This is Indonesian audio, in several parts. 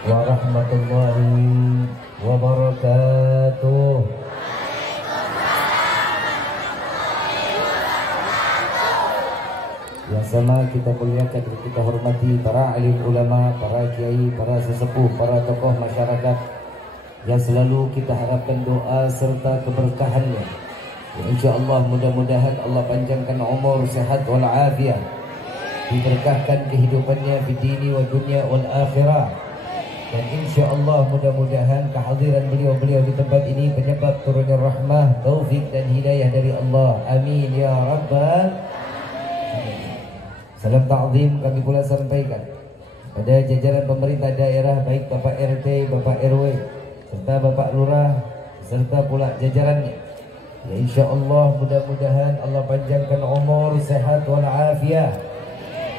warahmatullahi wabarakatuh. Yang sama kita muliakan, kita hormati para alim ulama, para kiai, para sesepuh, para tokoh masyarakat yang selalu kita harapkan doa serta keberkahannya. Ya, insyaallah mudah-mudahan Allah panjangkan umur, sehat wal afiat, diberkahkan kehidupannya di dini wa dunia wal akhirah. Dan insyaallah mudah-mudahan kehadiran beliau-beliau di tempat ini penyebab turunnya rahmah, taufik dan hidayah dari Allah. Amin ya rabbal alamin. Salam ta'zim kami pula sampaikan pada jajaran pemerintah daerah, baik Bapak RT, Bapak RW, serta Bapak Lurah, serta pula jajarannya. Ya insyaallah mudah-mudahan Allah panjangkan umur, sehat wal afiat,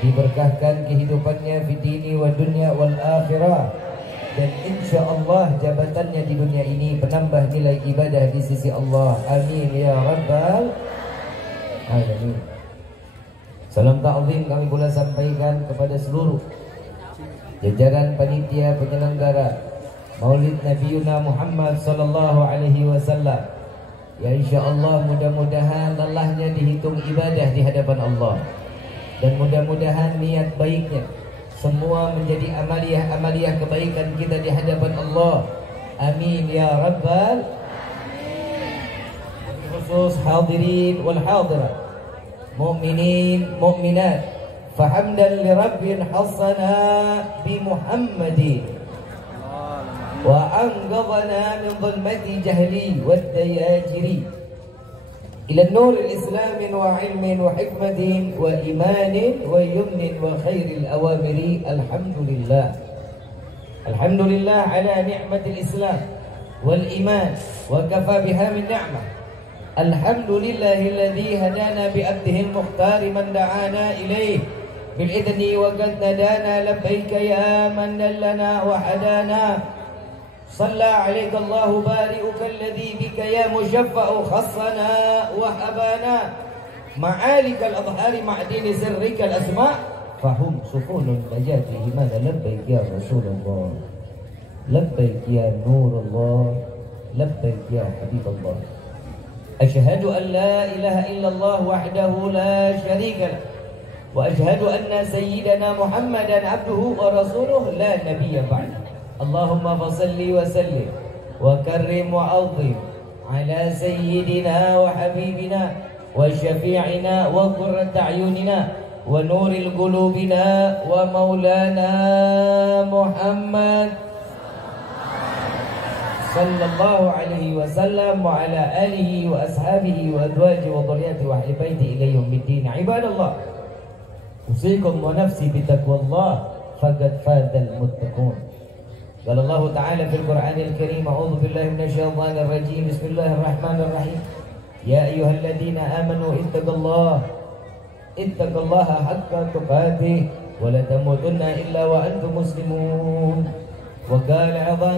diberkahkan kehidupannya di dini wa dunia wal akhirah. Dan insyaallah jabatannya di dunia ini penambah nilai ibadah di sisi Allah. Amin ya rabbal alamin. Salam ta'zim kami pula sampaikan kepada seluruh jajaran panitia penyelenggara Maulid Nabiyuna Muhammad sallallahu alaihi wasallam. Ya insyaallah mudah-mudahan lelahnya dihitung ibadah di hadapan Allah, dan mudah-mudahan niat baiknya semua menjadi amaliyah kebaikan kita di hadapan Allah. Amin ya rabbal alamin. Khusus hadirin wal hadirat, mu'minin mu'minat, fahamdan li rabbil hasana bi Muhammadin wa anqadhana min dhulmati jahli wad dayajiri ila nur al-islam wa ilmin wa hikmatin wa imanin wa yumnin wa khairil awamiri. Alhamdulillah, alhamdulillah ala ni'matil islam wal iman wa kafa biha min ni'mah. Alhamdulillahilladzi hadana bi abdihi al-mukhtar man da'ana ilayhi bil idni wa qad nadana labbaika ya man dallana wa hadana. Salla alayka Allahu bari'uka alladhi bika ya mushaffa'u khassana wa habana ma'alika al-adhari ma'dini sirrika al-asma' fahum sufunun najatihi madha labbaik ya Rasulullah, labbaik ya Nurullah, labbaik ya Habibullah. Ashhadu an la ilaha illallah wahdahu la sharika lah wa ashhadu anna sayyidana Muhammadan abduhu wa rasuluh la nabiyya ba'da. Allahumma fasalli wa sallim wa karrim wa azim ala sayyidina wa habibina wa syafi'ina wa qurrat a'yunina wa nuril qulubina wa maulana Muhammad sallallahu alaihi wasallam wa ala alihi wa ashabihi wa azwaji wa dhurriyyati wa ahli baiti ila yaumiddin. Ibadallah, usikum wa nafsi bi taqwallah faqad fazal muttaqun. قال الله تعالى في القرآن الكريم أعوذ بالله من الشيطان الرجيم بسم الله الرحمن الرحيم يا أيها الذين آمنوا اتقوا الله حق تقاته ولا تموتن إلا وأنتم مسلمون. وقال أيضا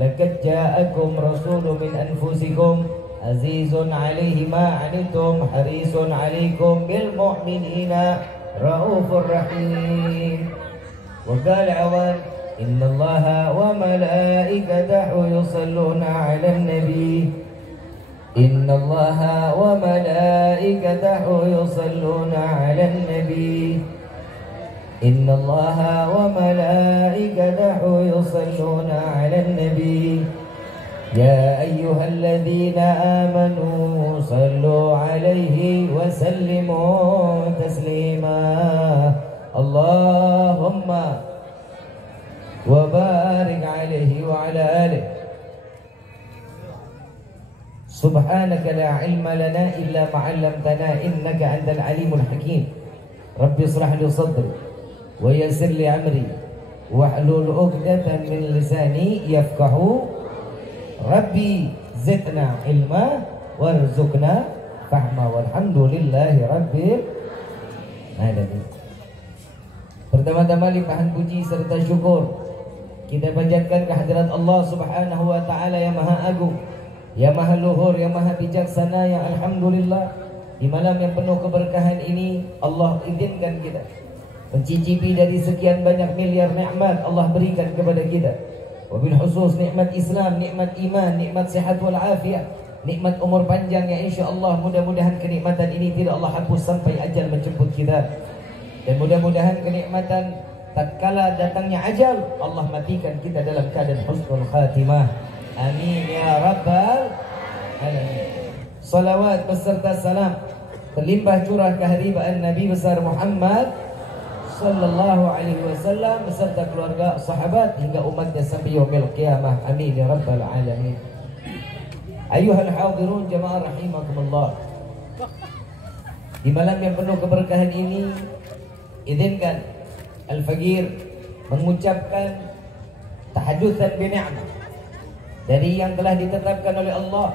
لقد جاءكم رسول من أنفسكم عزيز عليه ما عنتم حريص عليكم بالمؤمنين رؤوف رحيم. وقال أيضا إن الله وملائكته يصلون على النبي إن الله وملائكته يصلون على النبي إن الله وملائكته يصلون على النبي يا أيها الذين آمنوا صلوا عليه وسلموا تسليما. اللهم وبارك عليه وعلى آله. سبحانك لا علم لنا إلا ما علمتنا إنك أنت العليم الحكيم. رب اشرح لي صدري ويسر لي أمري واحلل عقدة من لساني يفقهوا ربي زدنا علما وارزقنا فهما والحمد لله رب العالمين. Pertama-tama limpahan puji serta syukur kita panjatkan kehadirat Allah Subhanahu wa taala yang Maha Agung, yang Maha Luhur, yang Maha Bijaksana, yang alhamdulillah di malam yang penuh keberkahan ini Allah izinkan kita mencicipi dari sekian banyak miliar nikmat Allah berikan kepada kita. Wabil khusus nikmat Islam, nikmat iman, nikmat sehat wal afiat, nikmat umur panjang yang insyaallah mudah-mudahan kenikmatan ini tidak Allah hapus sampai ajal menjemput kita. Dan mudah-mudahan kenikmatan tatkala datangnya ajal Allah matikan kita dalam keadaan husnul khatimah. Amin ya rabbal alamin. Salawat beserta salam terlimpah curah keharibaan Nabi besar Muhammad sallallahu alaihi wasallam beserta keluarga, sahabat hingga umatnya sampai yaumil qiyamah. Amin ya rabbal alamin. Ayuhal hadirun jamaah rahimakumullah. Di malam yang penuh keberkahan ini, izinkan Al-Faqir mengucapkan tahadutsan bi ni'mah dari yang telah ditetapkan oleh Allah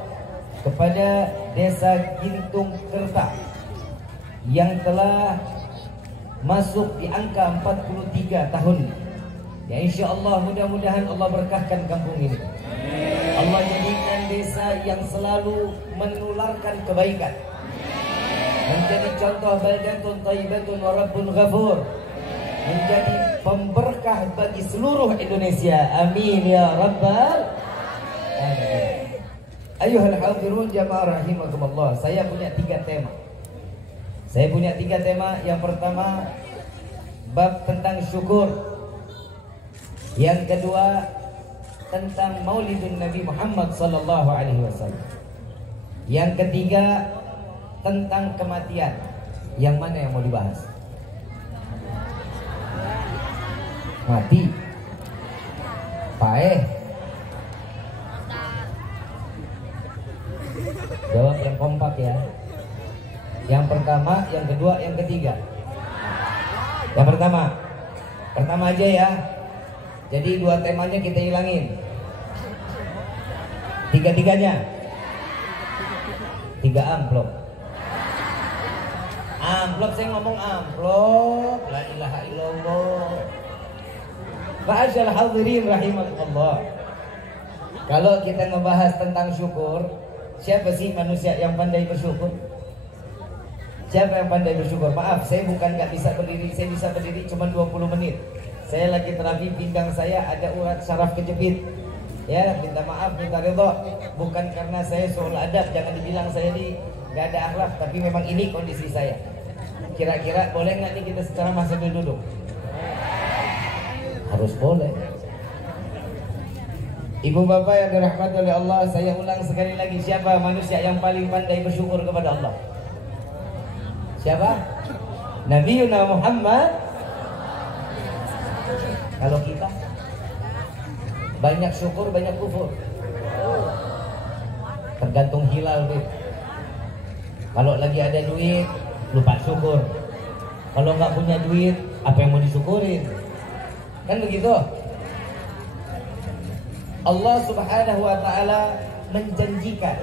kepada Desa Gintung Kerta yang telah masuk di angka 43 tahun. Ya insyaallah mudah-mudahan Allah berkahkan kampung ini. Allah jadikan desa yang selalu menularkan kebaikan, menjadi contoh baldatun thayyibatun wa rabbun ghafur, menjadi pemberkah bagi seluruh Indonesia. Amin ya rabbal alamin. Ayuhal hadirun jamaah rahimakumullah. Saya punya 3 tema. Yang pertama bab tentang syukur. Yang kedua tentang Maulidun Nabi Muhammad sallallahu alaihi wasallam. Yang ketiga tentang kematian. Yang mana yang mau dibahas? Mati. Paeh. Jawab yang kompak ya. Yang pertama, yang kedua, yang ketiga. Yang pertama aja ya. Jadi 2 temanya kita hilangin. 3-3-nya 3 amplop. Saya ngomong amplop. La ilaha illallah. Ma'asyal hadirin rahimakumullah. Kalau kita ngebahas tentang syukur, siapa sih manusia yang pandai bersyukur? Siapa yang pandai bersyukur? Maaf, saya bukan nggak bisa berdiri. Saya bisa berdiri cuma 20 menit. Saya lagi terapi, pinggang saya ada urat saraf kejepit. Ya, minta maaf, minta ridho. Bukan karena saya soal adab, jangan dibilang saya ini nggak ada akhlak. Tapi memang ini kondisi saya. Kira-kira boleh nggak nih kita secara sambil duduk? Harus boleh. Ibu bapak yang dirahmati oleh Allah, saya ulang sekali lagi, siapa manusia yang paling pandai bersyukur kepada Allah? Siapa? Nabi Muhammad. Kalau kita banyak syukur, banyak kufur. Tergantung hilal, Bib. Kalau lagi ada duit, lupa syukur. Kalau nggak punya duit, apa yang mau disyukurin? Kan begitu. Allah Subhanahu wa taala menjanjikan,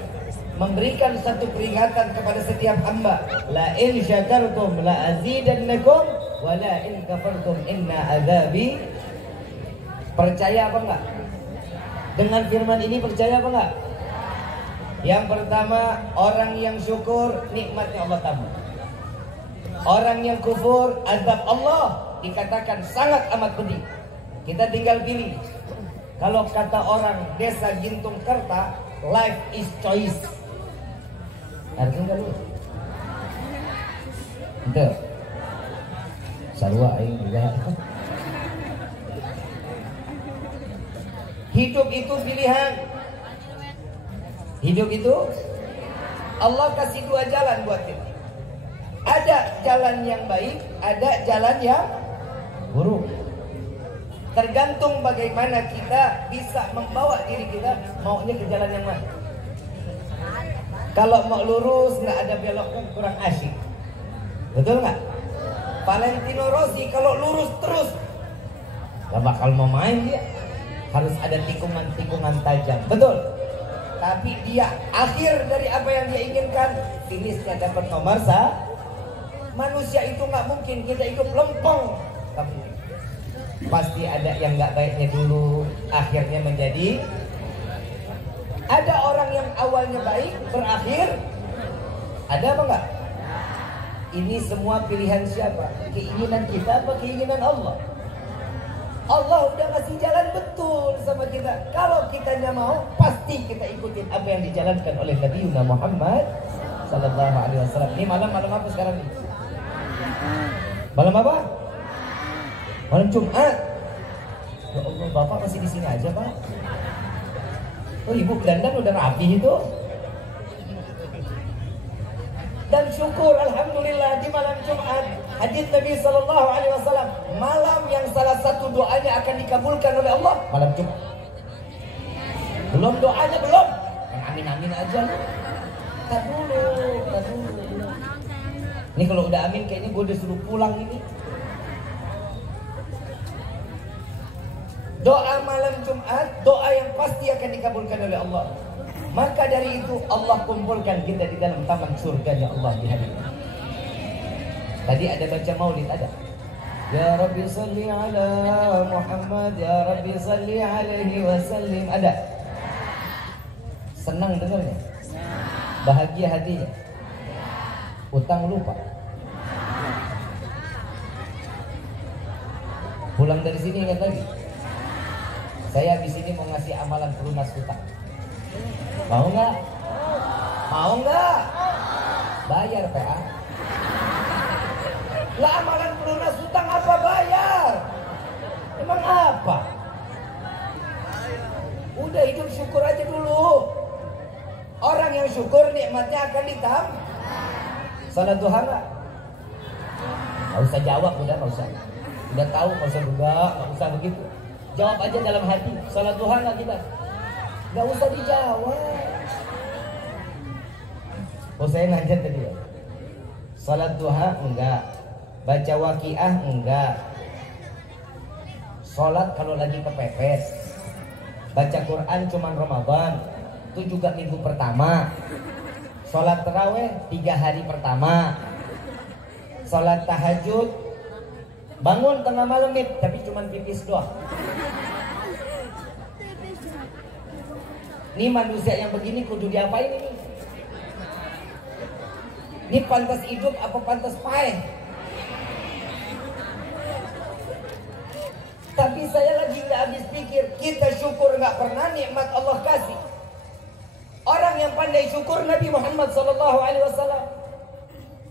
memberikan satu peringatan kepada setiap hamba, la in syakartum la azidannakum wa la in kafartum inna azabi. Percaya apa enggak? Dengan firman ini percaya apa enggak? Yang pertama, orang yang syukur nikmatnya Allah tambah. Orang yang kufur azab Allah dikatakan sangat amat pedih. Kita tinggal pilih. Kalau kata orang Desa Gintung Kerta, life is choice. Artinya lu itu sarwa aing juga. Hidup itu pilihan. Hidup itu Allah kasih 2 jalan buat kita. Ada jalan yang baik, ada jalan yang buruk. Tergantung bagaimana kita bisa membawa diri kita maunya ke jalan yang mana. Kalau mau lurus nggak ada belok kurang asyik. Betul nggak? Valentino Rossi kalau lurus terus nggak bakal mau main dia. Harus ada tikungan-tikungan tajam. Betul. Tapi dia akhir dari apa yang dia inginkan, finishnya dapat nomor 1. Manusia itu nggak mungkin kita hidup lempeng. Pasti ada yang nggak baiknya dulu, akhirnya menjadi. Ada orang yang awalnya baik, berakhir ada apa enggak? Ini semua pilihan siapa? Keinginan kita apa keinginan Allah? Allah udah ngasih jalan betul sama kita. Kalau kitanya mau, pasti kita ikutin apa yang dijalankan oleh Nabi Muhammad Sallallahu Alaihi Wasallam. Ini malam apa sekarang ini? Malam apa? Malam Jumat. Ya Allah, Bapak masih di sini aja, Pak. Oh, Ibu dandan udah rapi itu. Dan syukur alhamdulillah di malam Jumat hadis Nabi Sallallahu Alaihi Wasallam, malam yang salah satu doanya akan dikabulkan oleh Allah malam Jumat. Belum doanya belum. Amin amin aja lu. Tak dulu. Ini kalau udah amin kayaknya gue udah suruh pulang ini. Doa malam Jumat, doa yang pasti akan dikabulkan oleh Allah. Maka dari itu Allah kumpulkan kita di dalam taman surganya Allah di hari ini. Tadi ada baca maulid, ada. Ya Rabbi salli ala Muhammad, Ya Rabbi salli alaihi wasallim. Ada. Senang dengarnya. Bahagia hatinya. Utang lupa. Pulang dari sini ingat lagi. Saya di sini mau ngasih amalan pelunas hutang. Mau nggak? Mau nggak? Bayar PA. Lah amalan pelunas hutang apa bayar? Emang apa? Udah hidup syukur aja dulu. Orang yang syukur nikmatnya akan ditambah. Salat duha nggak? Nggak usah jawab, udah nggak usah. Udah tahu nggak usah enggak, nggak usah begitu. Jawab aja dalam hati. Salat duha nggak kita? Nggak usah dijawab. Oh saya nanya tadi ya. Salat duha enggak. Baca waqiah enggak. Salat kalau lagi kepepet. Baca Quran cuman Ramadan. Itu juga minggu pertama. Salat tarawih 3 hari pertama. Salat tahajud bangun tengah malam tapi cuman pipis doang. Ini manusia yang begini kudu diapain ini? Ini pantas hidup apa pantas paeh? Tapi saya lagi nggak habis pikir. Kita syukur nggak pernah nikmat Allah kasih. Orang yang pandai syukur Nabi Muhammad Sallallahu Alaihi Wasallam.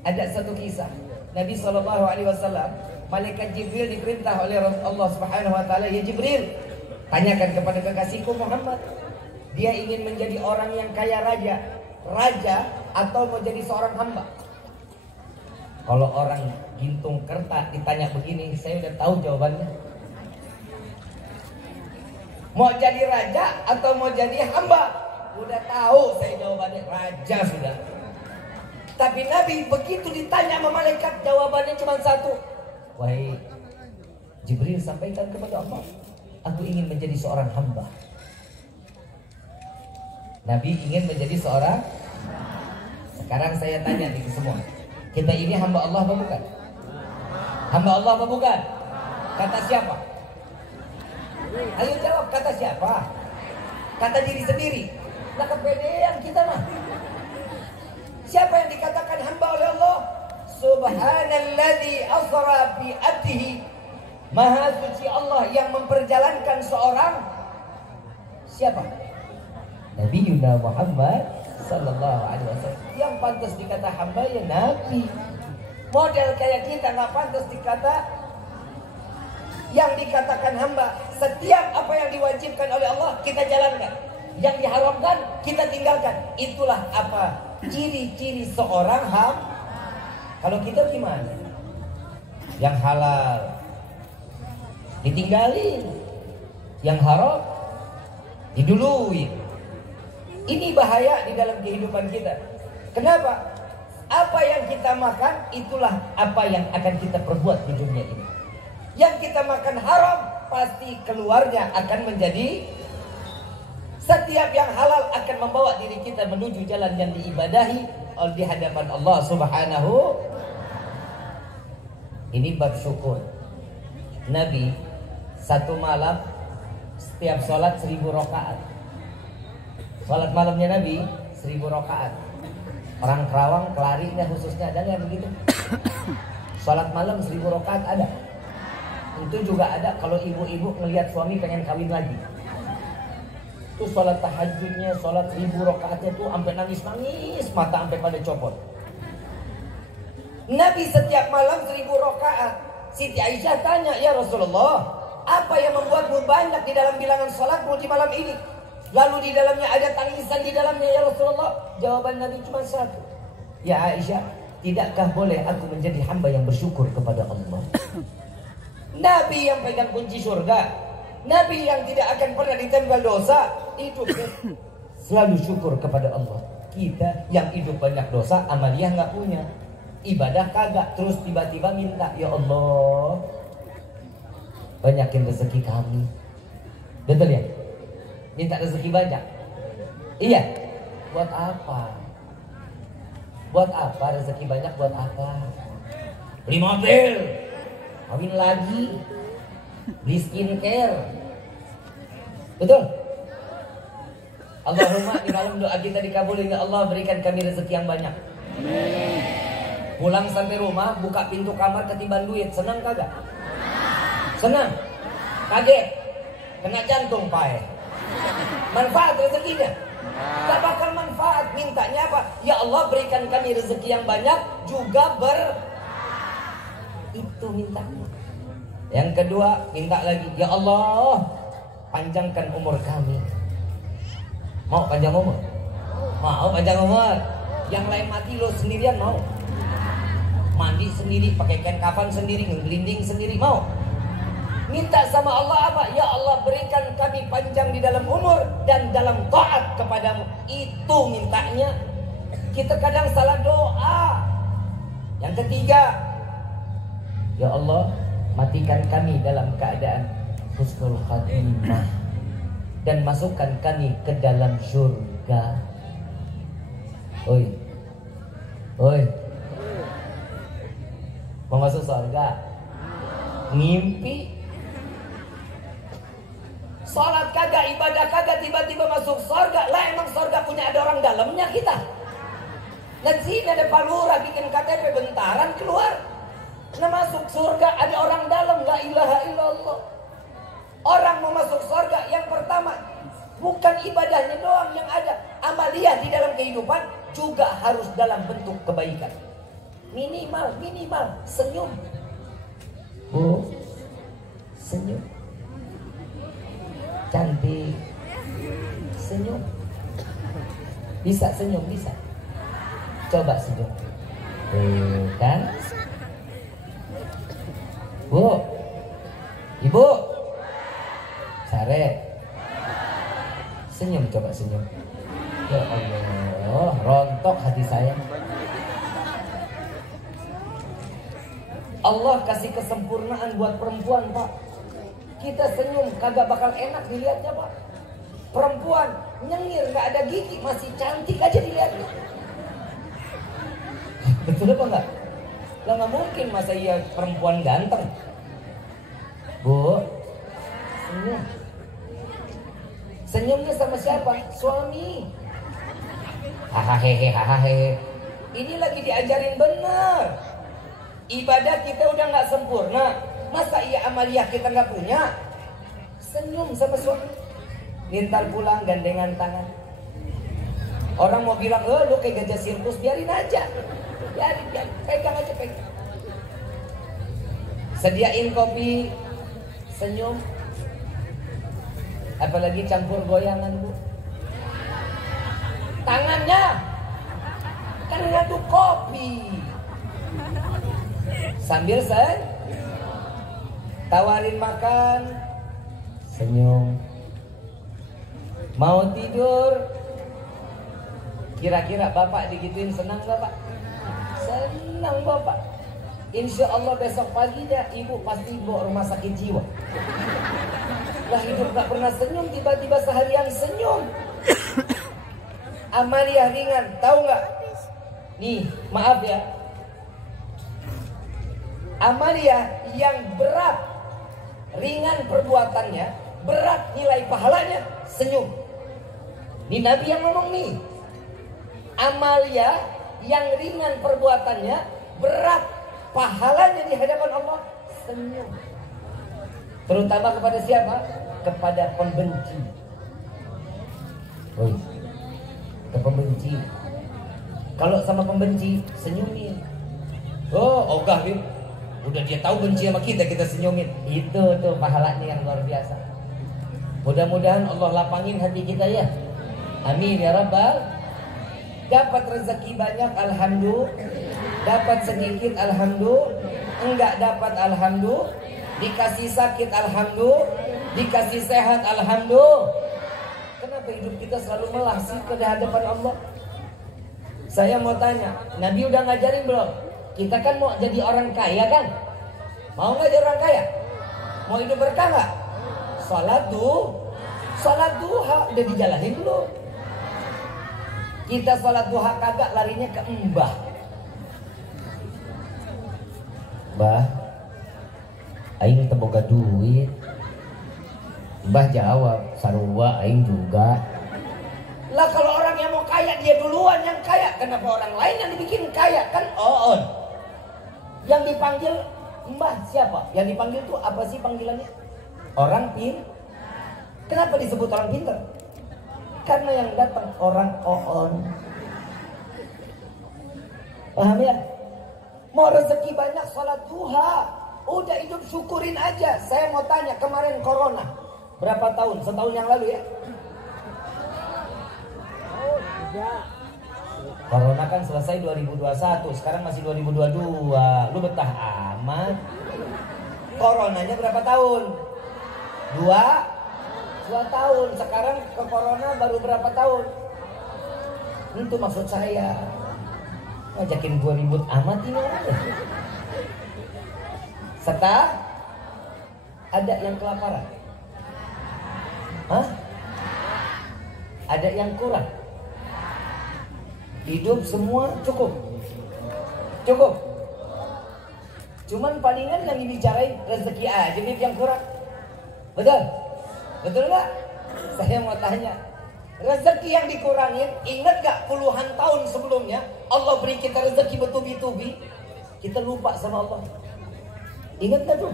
Ada satu kisah Nabi Sallallahu Alaihi Wasallam, malaikat Jibril diperintah oleh Allah Subhanahu Wa Taala, ya Jibril, tanyakan kepada kekasihku Muhammad, dia ingin menjadi orang yang kaya raja atau mau jadi seorang hamba. Kalau orang gintung kerta ditanya begini, saya udah tahu jawabannya. Mau jadi raja atau mau jadi hamba? Udah tahu saya jawabannya, raja sudah. Tapi Nabi begitu ditanya sama malaikat, jawabannya cuma satu. Wahai Jibril, sampaikan kepada Allah, aku ingin menjadi seorang hamba. Nabi ingin menjadi seorang. Sekarang saya tanya nih ke semua, kita ini hamba Allah apa bukan? Hamba Allah apa bukan? Kata siapa? Ayo jawab, kata siapa? Kata diri sendiri. Nah kepedean kita mah. Siapa yang dikatakan hamba oleh Allah? Subhanalladzi asra bi abdihi. Maha suci Allah yang memperjalankan seorang. Siapa? Nabi Muhammad Sallallahu Alaihi Wasallam. Yang pantas dikata hamba ya Nabi. Model kayak kita nggak pantas dikata. Yang dikatakan hamba, setiap apa yang diwajibkan oleh Allah kita jalankan, yang diharamkan kita tinggalkan. Itulah apa ciri-ciri seorang hamba. Kalau kita gimana? Yang halal ditinggalin, yang haram diduluin. Ini bahaya di dalam kehidupan kita. Kenapa? Apa yang kita makan, itulah apa yang akan kita perbuat di dunia ini. Yang kita makan haram, pasti keluarnya akan menjadi. Setiap yang halal akan membawa diri kita menuju jalan yang diibadahi di hadapan Allah Subhanahu. Ini bab syukur. Nabi satu malam setiap sholat 1000 rakaat. Sholat malamnya Nabi 1000 rakaat. Orang Kerawang, Kelari khususnya ada nggak begitu? Sholat malam 1000 rakaat ada. Itu juga ada kalau ibu-ibu ngelihat suami pengen kawin lagi. Itu sholat tahajudnya, sholat 1000 rakaatnya tuh sampai nangis-nangis, mata sampai pada copot. Nabi setiap malam 1000 rakaat. Siti Aisyah tanya, ya Rasulullah, apa yang membuatmu banyak di dalam bilangan sholatmu di malam ini? Lalu di dalamnya ada tangisan di dalamnya, ya Rasulullah. Jawaban Nabi cuma satu. Ya Aisyah, tidakkah boleh aku menjadi hamba yang bersyukur kepada Allah? Nabi yang pegang kunci surga, Nabi yang tidak akan pernah ditempel dosa, hidupnya selalu syukur kepada Allah. Kita yang hidup banyak dosa, amaliyah nggak punya, ibadah kagak, terus tiba-tiba minta, ya Allah banyakin rezeki kami. Betul ya? Minta rezeki banyak. Iya. Buat apa? Buat apa rezeki banyak? Buat apa? Beli mobil, kawin lagi, beli skincare. Betul? Allahumma di dalam doa kita dikabulin, ya Allah berikan kami rezeki yang banyak. Amin. Pulang sampai rumah, buka pintu kamar ketiban duit, senang kagak? Senang? Kaget? Kena jantung Pak. Manfaat rezekinya? Gak bakal manfaat. Mintanya apa? Ya Allah berikan kami rezeki yang banyak, juga itu mintanya. Yang kedua minta lagi, ya Allah panjangkan umur kami. Mau panjang umur? Mau panjang umur. Yang lain mati lo sendirian mau? Mandi sendiri, pakai kain kafan sendiri, ngelinding sendiri, mau? Minta sama Allah apa? Ya Allah berikan kami panjang di dalam umur dan dalam taat kepadamu. Itu mintanya. Kita kadang salah doa. Yang ketiga, ya Allah matikan kami dalam keadaan husnul khatimah dan masukkan kami ke dalam surga. Oi, oi, mau masuk surga? Ngimpi. Salat kagak, ibadah kagak, tiba-tiba masuk surga. Lah emang surga punya ada orang dalamnya kita? Dan sini ada palura bikin KTP bentaran keluar. Nah masuk surga ada orang dalam, la ilaha illallah. Orang mau masuk surga yang pertama bukan ibadahnya doang yang ada, amaliyah di dalam kehidupan juga harus dalam bentuk kebaikan. Minimal senyum. Bu, senyum. Cantik, senyum. Bisa senyum, bisa. Coba senyum. Kan? Bu, ibu, sare, senyum, coba senyum. Ya Allah, rontok hati saya. Allah kasih kesempurnaan buat perempuan, Pak. Kita senyum kagak bakal enak dilihatnya, Pak. Perempuan nyengir nggak ada gigi masih cantik aja dilihatnya. Betul apa enggak? Lah nggak mungkin masa iya perempuan ganteng. Bu, senyum. Senyumnya sama siapa? Suami. Hahaha. Ini lagi diajarin benar. Ibadah kita udah nggak sempurna. Masa iya amaliyah kita nggak punya? Senyum sama suami. Minta pulang gandengan tangan. Orang mau bilang, lu kayak gajah sirkus, biarin aja. Biarin, pegang aja, pegang. Sediain kopi, senyum. Apalagi campur goyangan, Bu. Tangannya kan ngaduk kopi. Sambil tawarin makan, senyum. Mau tidur, kira-kira bapak digituin senang gak, Pak? Senang bapak. Insya Allah besok paginya ibu pasti bawa rumah sakit jiwa. Lah hidup gak pernah senyum, tiba-tiba seharian senyum. Amaliyah ringan, tahu nggak? Nih, maaf ya. Amaliyah yang berat, ringan perbuatannya, berat nilai pahalanya, senyum. Ini Nabi yang ngomong nih. Amaliyah yang ringan perbuatannya, berat pahalanya di hadapan Allah, senyum. Terutama kepada siapa? Kepada pembenci. Oh, ke pembenci. Kalau sama pembenci, senyumin. Oh, ogah Bim. Udah dia tahu benci sama kita, kita senyumin. Itu tuh pahalanya yang luar biasa. Mudah-mudahan Allah lapangin hati kita ya. Amin ya Rabbal. Dapat rezeki banyak, alhamdulillah. Dapat sedikit, alhamdulillah. Enggak dapat, alhamdulillah. Dikasih sakit, alhamdulillah. Dikasih sehat, alhamdulillah. Kenapa hidup kita selalu melah sih ke hadapan Allah? Saya mau tanya, Nabi udah ngajarin belum? Kita kan mau jadi orang kaya kan? Mau nggak jadi orang kaya? Mau hidup berkah nggak? Salat duha udah dijalanin belum? Kita salat duha kagak, larinya ke mbah. Mbah, aing teu boga duit. Mbah jawab, sarua aing juga. Lah kalau orang yang mau kaya dia duluan yang kaya, kenapa orang lain yang dibikin kaya? Kan on. Yang dipanggil mbah siapa? Yang dipanggil tuh apa sih panggilannya? Orang Kenapa disebut orang pintar? Karena yang datang orang on. Paham ya? Mau rezeki banyak, sholat duha, udah hidup syukurin aja. Saya mau tanya, kemarin corona berapa tahun? Setahun yang lalu ya? Corona kan selesai 2021, sekarang masih 2022. Lu betah amat. Coronanya berapa tahun? 2 tahun. Sekarang ke corona baru berapa tahun? Itu maksud saya. Ngajakin gua ribut amat ini orang ya. Serta ada yang kelaparan. Hah? Ada yang kurang. Hidup semua cukup. Cuman palingan yang dibicarain rezeki aja nih yang kurang. Betul nggak? Saya mau tanya, rezeki yang dikurangin, ingat gak puluhan tahun sebelumnya Allah beri kita rezeki bertubi-tubi, kita lupa sama Allah. Ingat gak tuh?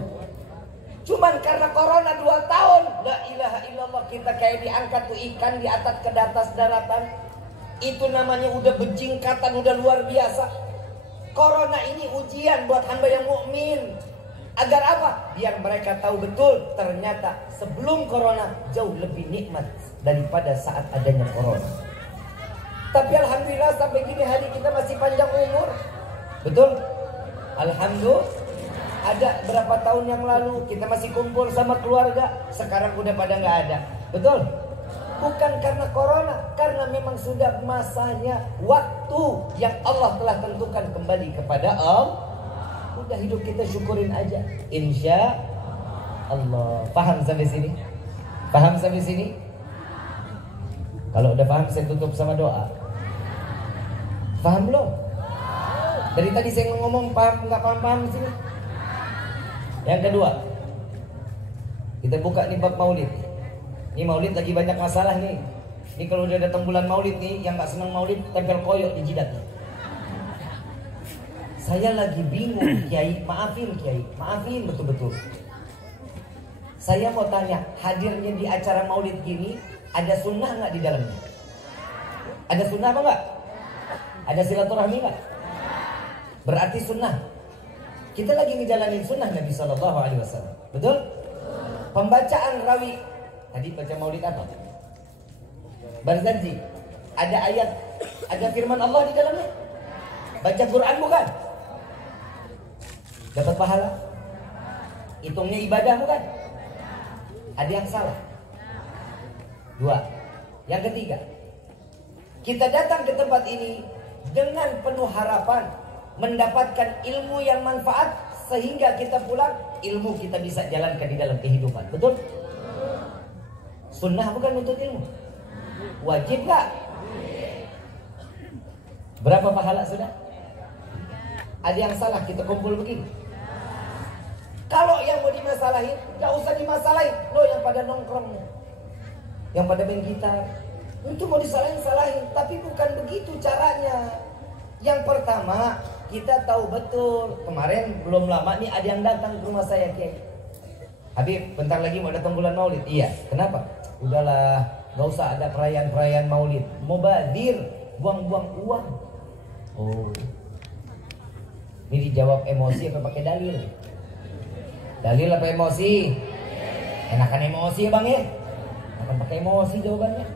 Cuman karena corona 2 tahun, la ilaha illallah, kita kayak diangkat tuh ikan di atas ke atas daratan. Itu namanya udah bejingkatan, udah luar biasa. Corona ini ujian buat hamba yang mukmin. Agar apa? Biar mereka tahu betul ternyata sebelum corona jauh lebih nikmat daripada saat adanya corona. Tapi alhamdulillah sampai gini hari kita masih panjang umur. Betul? Alhamdulillah. Ada berapa tahun yang lalu kita masih kumpul sama keluarga, sekarang udah pada nggak ada. Betul? Bukan karena corona, karena memang sudah masanya waktu yang Allah telah tentukan kembali kepada Allah. Udah hidup kita syukurin aja. Insya Allah. Paham sampai sini? Paham sampai sini? Kalau udah paham saya tutup sama doa. Paham belum? Dari tadi saya ngomong paham nggak paham sini. Yang kedua, kita buka nih bab maulid. Ini maulid lagi banyak masalah nih. Ini kalau udah datang bulan maulid nih, yang nggak senang maulid tempel koyok di jidatnya. Saya lagi bingung, Kiai. Maafin Kiai, maafin betul-betul. Saya mau tanya, hadirnya di acara maulid gini, ada sunnah nggak di dalamnya? Ada sunnah apa nggak? Ada silaturahmi nggak? Berarti sunnah. Kita lagi ngejalanin sunnah Nabi Sallallahu Alaihi Wasallam. Betul? Pembacaan rawi. Tadi baca maulid apa? Barzanji. Ada ayat, ada firman Allah di dalamnya. Baca Quran bukan? Dapat pahala? Hitungnya ibadah bukan? Ada yang salah? 2. Yang ketiga, kita datang ke tempat ini dengan penuh harapan mendapatkan ilmu yang manfaat, sehingga kita pulang ilmu kita bisa jalankan di dalam kehidupan. Betul? Sunnah bukan untuk ilmu? Wajib gak? Berapa pahala sudah? Ada yang salah kita kumpul begini. Kalau yang mau dimasalahin, gak usah dimasalahin. Lo yang pada nongkrong, yang pada main gitar, itu mau disalahin-salahin. Tapi bukan begitu caranya. Yang pertama, kita tahu betul. Kemarin belum lama nih ada yang datang ke rumah saya, Kiai. Habib, bentar lagi mau datang bulan Maulid. Iya, kenapa? Udahlah, gak usah ada perayaan-perayaan Maulid. Mubadir, buang-buang uang. Oh, ini dijawab emosi apa pakai dalil? Dalil apa emosi? Enakan emosi ya bang ya? Enakan pakai emosi jawabannya.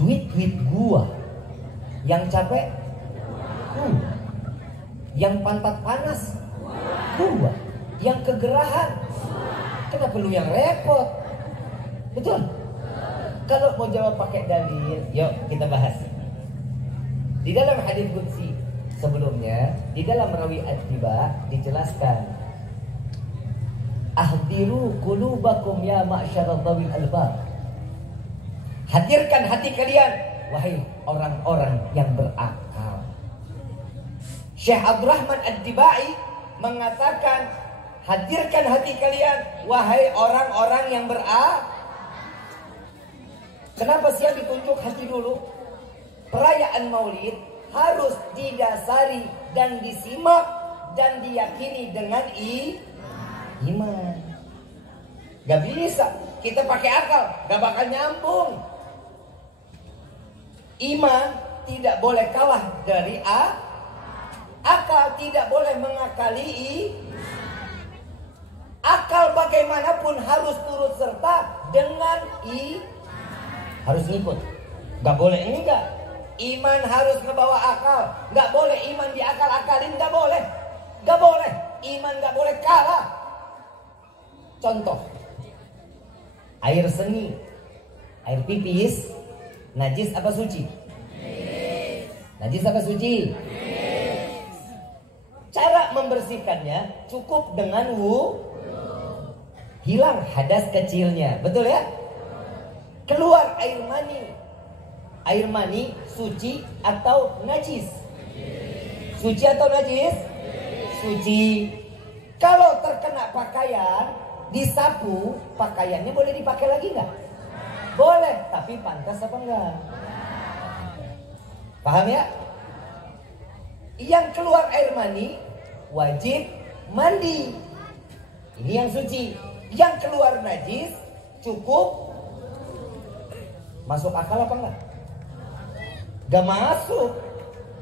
Duit gua. Yang capek? Yang pantat panas? Gua. Yang kegerahan? Kenapa lu yang repot? Betul? Kalau mau jawab pakai dalil, yuk kita bahas. Di dalam hadis qudsi sebelumnya, di dalam rawi at-tiba dijelaskan, ahdiru qulubakum ya ma'syarad dzawil albab. Hadirkan hati kalian wahai orang-orang yang berakal. Syekh Abdurrahman Ad-Dibai mengatakan, hadirkan hati kalian wahai orang-orang yang berakal. Kenapa sih yang ditunjuk hati dulu? Perayaan Maulid harus didasari dan disimak dan diyakini dengan iman. Gak bisa kita pakai akal, gak bakal nyambung. Iman tidak boleh kalah dari akal, tidak boleh mengakali akal bagaimanapun harus turut serta dengan harus ngikut. Gak boleh enggak. Iman harus ngebawa akal. Gak boleh iman diakal-akalin, gak boleh. Gak boleh. Iman gak boleh kalah. Contoh, air seni, air pipis, najis apa suci? Najis apa suci? Cara membersihkannya cukup dengan hilang hadas kecilnya, betul ya? Keluar air mani. Air mani suci atau najis? Suci atau najis? Suci. Kalau terkena pakaian, disapu, pakaiannya boleh dipakai lagi nggak? Boleh, tapi pantas apa enggak? Paham ya? Yang keluar air mani wajib mandi. Ini yang suci. Yang keluar najis cukup. Masuk akal apa enggak? Gak masuk.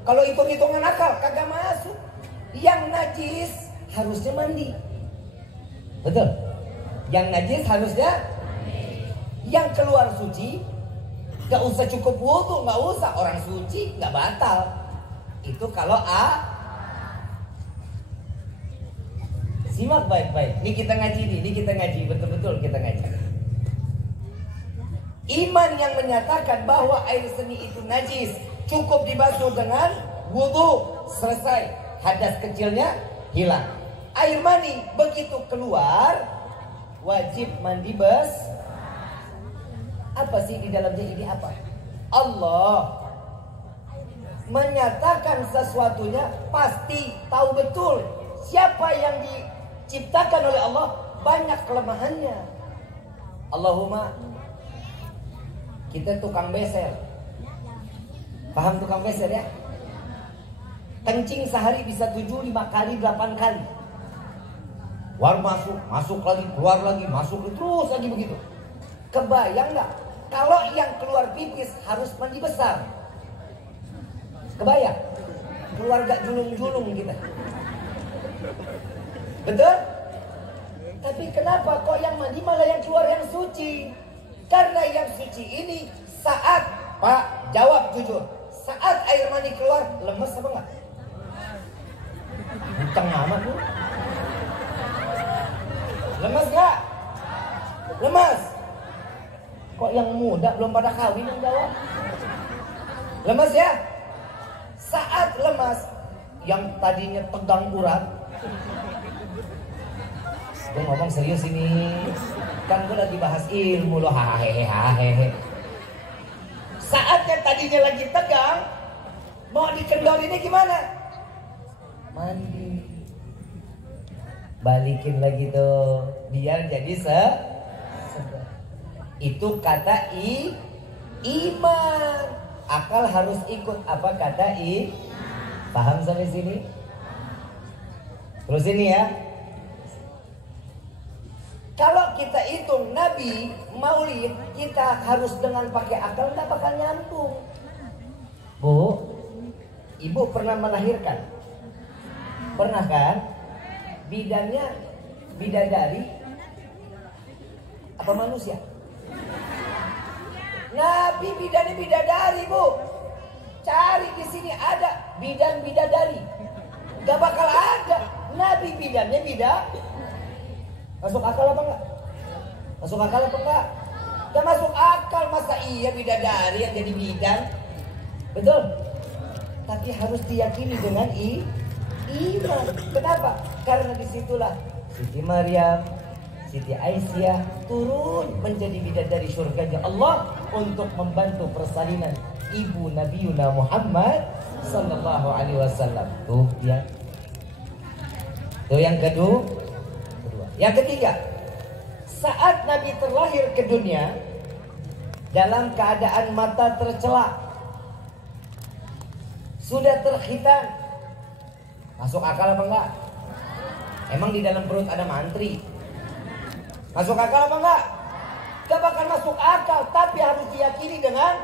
Kalau hitung-hitungan akal kagak masuk. Yang najis harusnya mandi. Betul? Yang najis harusnya, yang keluar suci gak usah cukup wudu, gak usah. Orang suci gak batal. Itu kalau simak baik-baik. Ini kita ngaji nih, ini kita ngaji, betul-betul kita ngaji. Iman yang menyatakan bahwa air seni itu najis, cukup dibasuh dengan wudu, selesai. Hadas kecilnya hilang. Air mani begitu keluar wajib mandi Apa sih di dalamnya ini apa? Allah menyatakan sesuatunya pasti tahu betul. Siapa yang diciptakan oleh Allah banyak kelemahannya. Allahumma, kita tukang beser. Paham tukang beser ya? Kencing sehari bisa 7, 5 kali, 8 kali. Keluar masuk, masuk lagi, keluar lagi, masuk terus lagi begitu. Kebayang nggak? Kalau yang keluar pipis harus mandi besar. Kebayang? Keluar gak julung-julung kita. Betul? Tapi kenapa kok yang mandi malah yang keluar yang suci? Karena yang suci ini saat, Pak, jawab jujur, saat air mani keluar lemes apa enggak? Bukan amat lu. Lemes gak? Lemes. Kok yang muda belum pada kawin yang jawab? Lemes ya? Saat lemas, yang tadinya tegang urat. Gue ngomong serius ini. Kan gue lagi bahas ilmu loh. Hahehe. Saat yang tadinya lagi tegang, mau dikendor ini gimana? Mandi. Balikin lagi tuh, biar jadi segar. Itu kata iman. Akal harus ikut apa kata Paham sampai sini? Terus ini ya. Kalau kita hitung Nabi Maulid, kita harus dengan pakai akal, nggak bakal nyambung. Bu, ibu pernah melahirkan? Pernah kan? Bidannya bidadari apa manusia? Nabi bidannya bidadari, Bu. Cari di sini ada bidan bidadari. Gak bakal ada. Nabi bidannya bidadari. Masuk akal apa enggak? Masuk akal apa enggak? Gak masuk akal. Masa iya bidadari yang jadi bidan? Betul? Tapi harus diyakini dengan iman. Kenapa? Karena disitulah Siti Maryam, Siti Aisyah turun menjadi bidadari surganya Allah untuk membantu persalinan ibu Nabi Muhammad sallallahu alaihi wasallam. Tuh ya. Tuh yang kedua. Yang ketiga, saat Nabi terlahir ke dunia dalam keadaan mata tercelak, sudah terkhitan. Masuk akal apa enggak? Emang di dalam perut ada mantri? Masuk akal apa enggak? Gak bakal masuk akal, tapi harus diyakini dengan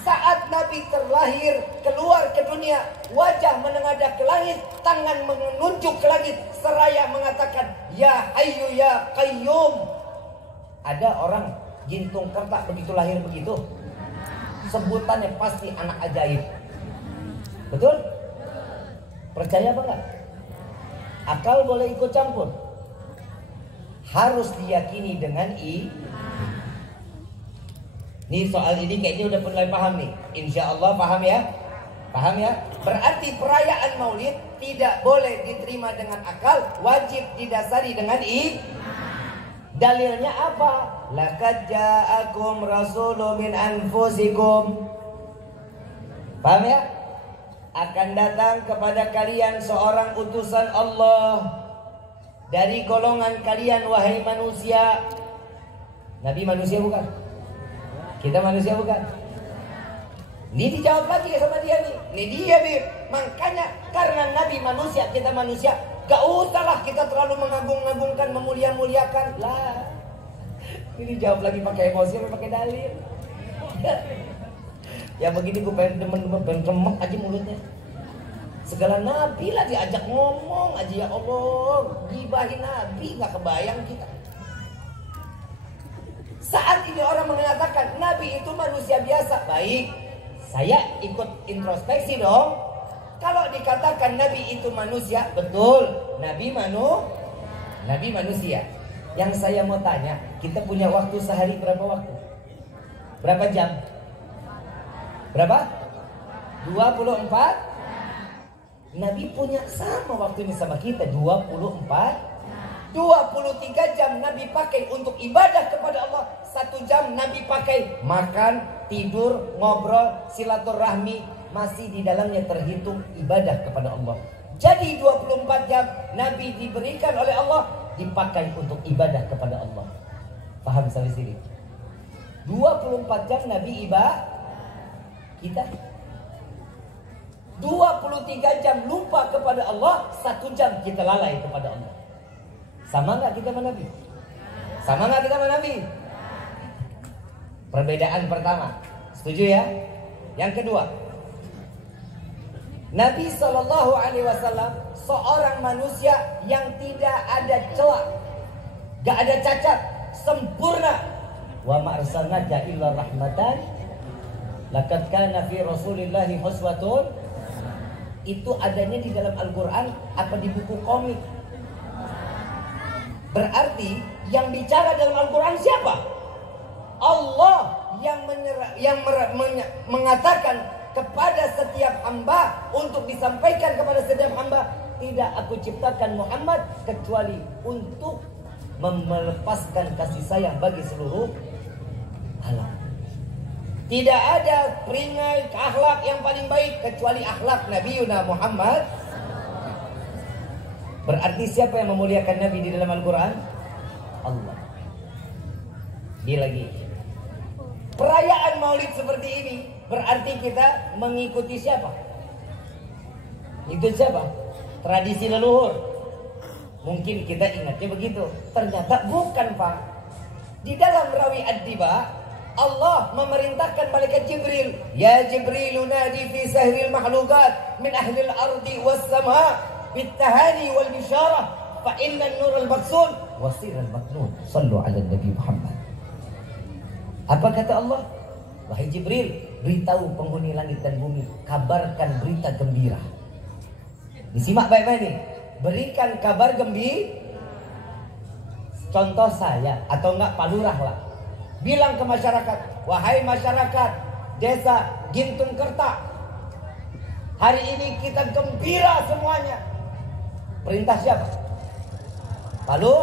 saat Nabi terlahir, keluar ke dunia, wajah menengadah ke langit, tangan menunjuk ke langit, seraya mengatakan, Ya Hayyu Ya Qayyum. Ada orang gintung kertak begitu lahir begitu? Sebutannya pasti anak ajaib. Betul? Percaya apa enggak? Akal boleh ikut campur. Harus diyakini dengan Nih soal ini kayaknya udah mulai paham nih. Insya Allah paham ya? Paham ya? Berarti perayaan Maulid tidak boleh diterima dengan akal, wajib didasari dengan Dalilnya apa? Laqad ja'akum rasulun min anfusikum. Paham ya? Akan datang kepada kalian seorang utusan Allah dari golongan kalian wahai manusia. Nabi manusia bukan? Kita manusia bukan? Ini dijawab lagi sama dia nih. Ini dia nih. Makanya karena Nabi manusia, kita manusia, gak usahlah kita terlalu mengagung-agungkan, memulia-muliakan. Lah. Ini jawab lagi pakai emosi, pakai dalil. Ya begini gue pengen demen-demen, pengen remek aja mulutnya. Segala Nabi lah diajak ngomong aja, ya Allah. Gibahin Nabi, gak kebayang kita. Saat ini orang mengatakan Nabi itu manusia biasa. Baik, saya ikut introspeksi dong. Kalau dikatakan Nabi itu manusia, betul. Nabi manusia. Yang saya mau tanya, kita punya waktu sehari berapa waktu? Berapa jam? Berapa? 24? Nabi punya sama waktunya sama kita, 24. 23 jam Nabi pakai untuk ibadah kepada Allah. 1 jam Nabi pakai makan, tidur, ngobrol, silaturahmi. Masih di dalamnya terhitung ibadah kepada Allah. Jadi 24 jam Nabi diberikan oleh Allah, dipakai untuk ibadah kepada Allah. Paham sampai sini? 24 jam Nabi ibadah. Kita 23 jam lupa kepada Allah, 1 jam kita lalai kepada Allah. Sama nggak kita sama Nabi? Sama nggak kita sama Nabi? Perbedaan pertama, setuju ya? Yang kedua, Nabi Shallallahu Alaihi Wasallam seorang manusia yang tidak ada celah, gak ada cacat, sempurna. Wa ma arsalnaka illa rahmatan. Laqad kana fi Rasulillahi uswatun. Itu adanya di dalam Al-Quran apa di buku komik? Berarti yang bicara dalam Al-Quran siapa? Allah yang mengatakan kepada setiap hamba untuk disampaikan kepada setiap hamba, tidak aku ciptakan Muhammad kecuali untuk melepaskan kasih sayang bagi seluruh alam. Tidak ada peringai akhlak yang paling baik kecuali akhlak Nabi Muhammad. Berarti siapa yang memuliakan Nabi di dalam Al-Quran? Allah. Dia lagi. Perayaan Maulid seperti ini berarti kita mengikuti siapa? Itu siapa? Tradisi leluhur. Mungkin kita ingatnya begitu. Ternyata bukan, Pak. Di dalam rawi Ad-Diba, Allah memerintahkan malaikat Jibril, ya Jibril nadi fi sahril makhluqat min ahli al-ardi was sama' bitahani wal bisyarah fa inna an-nur al-maqsun wasir al-maknun sallu ala nabi Muhammad. Apa kata Allah? Wahai Jibril, beritahu penghuni langit dan bumi, kabarkan berita gembira. Disimak baik-baik nih. Berikan kabar gembira. Contoh saya atau enggak Pak Lurah lah. Bilang ke masyarakat, wahai masyarakat desa Gintung Kerta, hari ini kita gembira semuanya. Perintah siapa? Lalu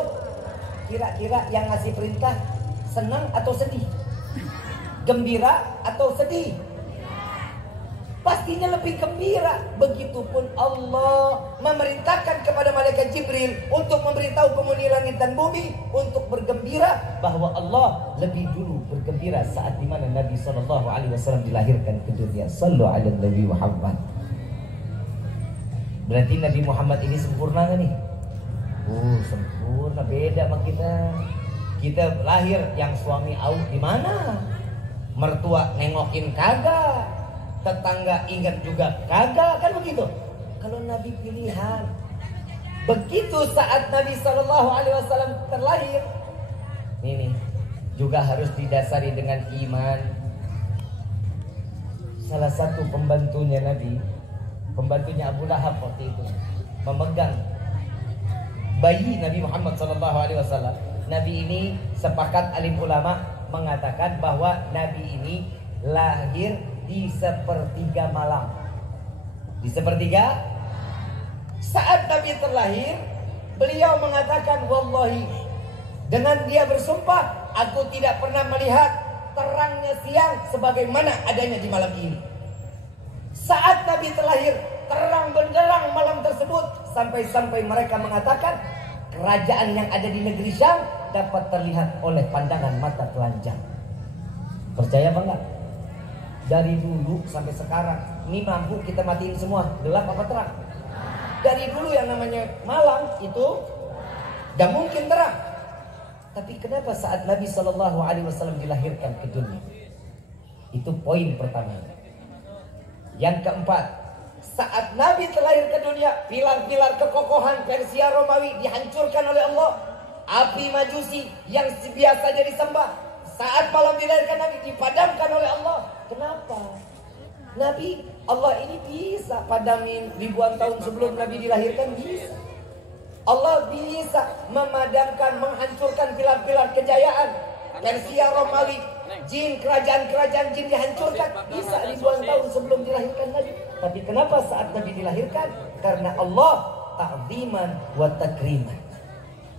kira-kira yang ngasih perintah senang atau sedih? Gembira atau sedih? Pastinya lebih gembira. Begitupun Allah memerintahkan kepada malaikat Jibril untuk memberitahu penghuni langit dan bumi untuk bergembira bahwa Allah lebih dulu bergembira saat dimana Nabi SAW dilahirkan ke dunia. Sallu ala Nabi Muhammad. Berarti Nabi Muhammad ini sempurna gak nih? Sempurna, beda sama kita. Kita lahir yang suami au di mana? Mertua nengokin kagak. Tetangga ingat juga kagak, kan begitu. Kalau Nabi pilihan. Begitu saat Nabi SAW terlahir, ini juga harus didasari dengan iman. Salah satu pembantunya Nabi, pembantunya Abu Lahab waktu itu, memegang bayi Nabi Muhammad SAW. Nabi ini sepakat alim ulama mengatakan bahwa Nabi ini lahir di sepertiga malam. Di sepertiga saat Nabi terlahir, beliau mengatakan, wallahi, dengan dia bersumpah, aku tidak pernah melihat terangnya siang sebagaimana adanya di malam ini. Saat Nabi terlahir, terang benderang malam tersebut, sampai-sampai mereka mengatakan kerajaan yang ada di negeri Syam dapat terlihat oleh pandangan mata telanjang. Percaya apa enggak? Dari dulu sampai sekarang, ini lampu kita matiin semua, gelap apa terang? Dari dulu yang namanya malam itu gak mungkin terang. Tapi kenapa saat Nabi SAW dilahirkan ke dunia? Itu poin pertama. Yang keempat, saat Nabi terlahir ke dunia, pilar-pilar kekokohan Persia Romawi dihancurkan oleh Allah. Api majusi yang biasa jadi disembah, saat malam dilahirkan Nabi dipadamkan oleh Allah. Kenapa? Nabi Allah ini bisa padamin ribuan tahun sebelum Nabi dilahirkan, bisa. Allah bisa memadamkan, menghancurkan pilar-pilar kejayaan Persia Romawi, jin, kerajaan-kerajaan jin dihancurkan, bisa ribuan tahun sebelum dilahirkan Nabi. Tapi kenapa saat Nabi dilahirkan? Karena Allah ta'ziman wa takriman.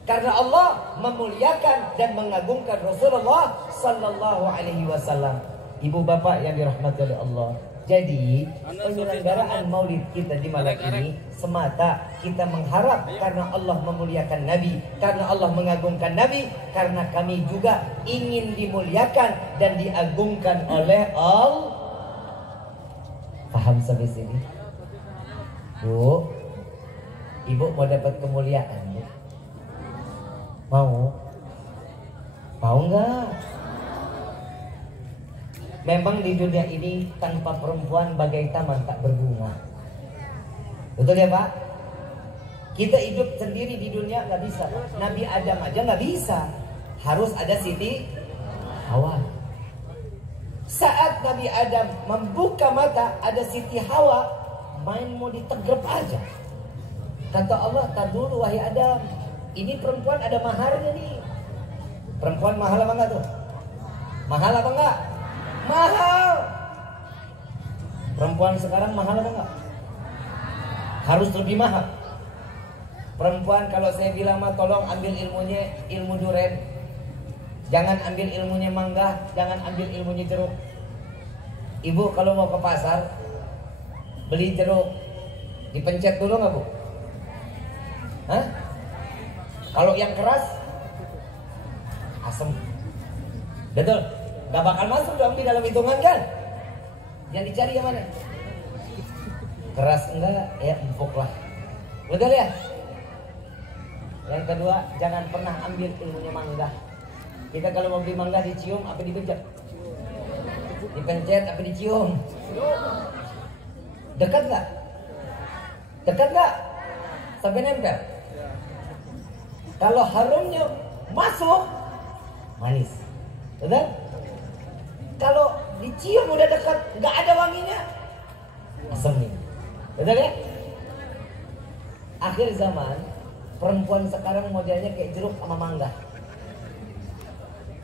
Karena Allah memuliakan dan mengagungkan Rasulullah sallallahu alaihi wasallam. Ibu bapak yang dirahmati oleh Allah. Jadi penyelenggaraan maulid kita di malam ini semata kita mengharap karena Allah memuliakan Nabi, karena Allah mengagungkan Nabi, karena kami juga ingin dimuliakan dan diagungkan oleh Allah. Paham sampai sini? Bu, ibu mau dapat kemuliaan, Bu? Mau? Mau enggak? Memang di dunia ini tanpa perempuan bagai taman tak berbunga. Betul ya Pak? Kita hidup sendiri di dunia nggak bisa. Nabi Adam aja nggak bisa. Harus ada Siti Hawa. Saat Nabi Adam membuka mata, ada Siti Hawa, main mau ditegrep aja. Kata Allah, tar dulu wahai Adam, ini perempuan ada maharnya nih. Perempuan mahal apa enggak tuh? Mahal apa enggak? Mahal. Perempuan sekarang mahal apa enggak? Harus lebih mahal. Perempuan kalau saya bilang mah tolong ambil ilmunya ilmu duren. Jangan ambil ilmunya mangga, jangan ambil ilmunya jeruk. Ibu kalau mau ke pasar beli jeruk, dipencet dulu nggak Bu? Hah? Kalau yang keras asam. Betul? Gak bakal masuk dong di dalam hitungan kan? Yang dicari yang mana? Keras enggak, ya empuk lah. Betul ya? Yang kedua, jangan pernah ambil ilmunya mangga. Kita kalau mau beli mangga dicium apa dipijat? Dipencet apa dicium? Dekat nggak? Dekat nggak? Sampai nempel. Kalau harumnya masuk, manis. Betul? Kalau dicium udah dekat, nggak ada wanginya, asam nih. Betul ya? Akhir zaman, perempuan sekarang modelnya kayak jeruk sama mangga.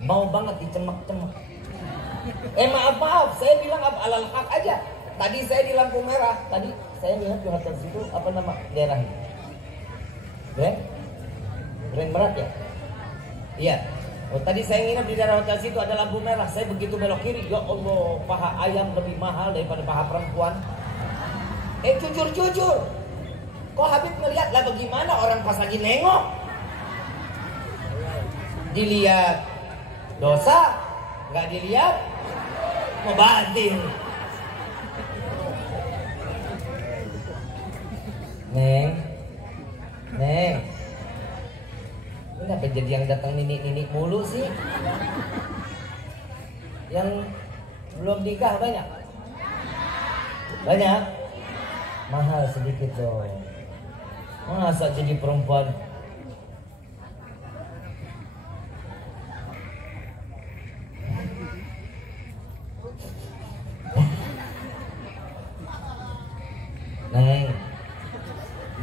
Mau banget dicemak-cemak. Maaf, saya bilang alal hak aja. Tadi saya di lampu merah. Tadi saya lihat di hotel situ, apa nama daerahnya? Grand Merak ya? Iya. Oh, tadi saya nginep di daerah hotel situ ada lampu merah. Saya begitu belok kiri, ya Allah, paha ayam lebih mahal daripada paha perempuan. Jujur. Kok Habib ngeliat lah bagaimana orang pas lagi nengok? Dilihat dosa, nggak dilihat mubazir. Neng, kenapa jadi yang datang ninik-ninik mulu sih? Yang belum nikah banyak? Banyak? Mahal sedikit dong. Masa jadi perempuan?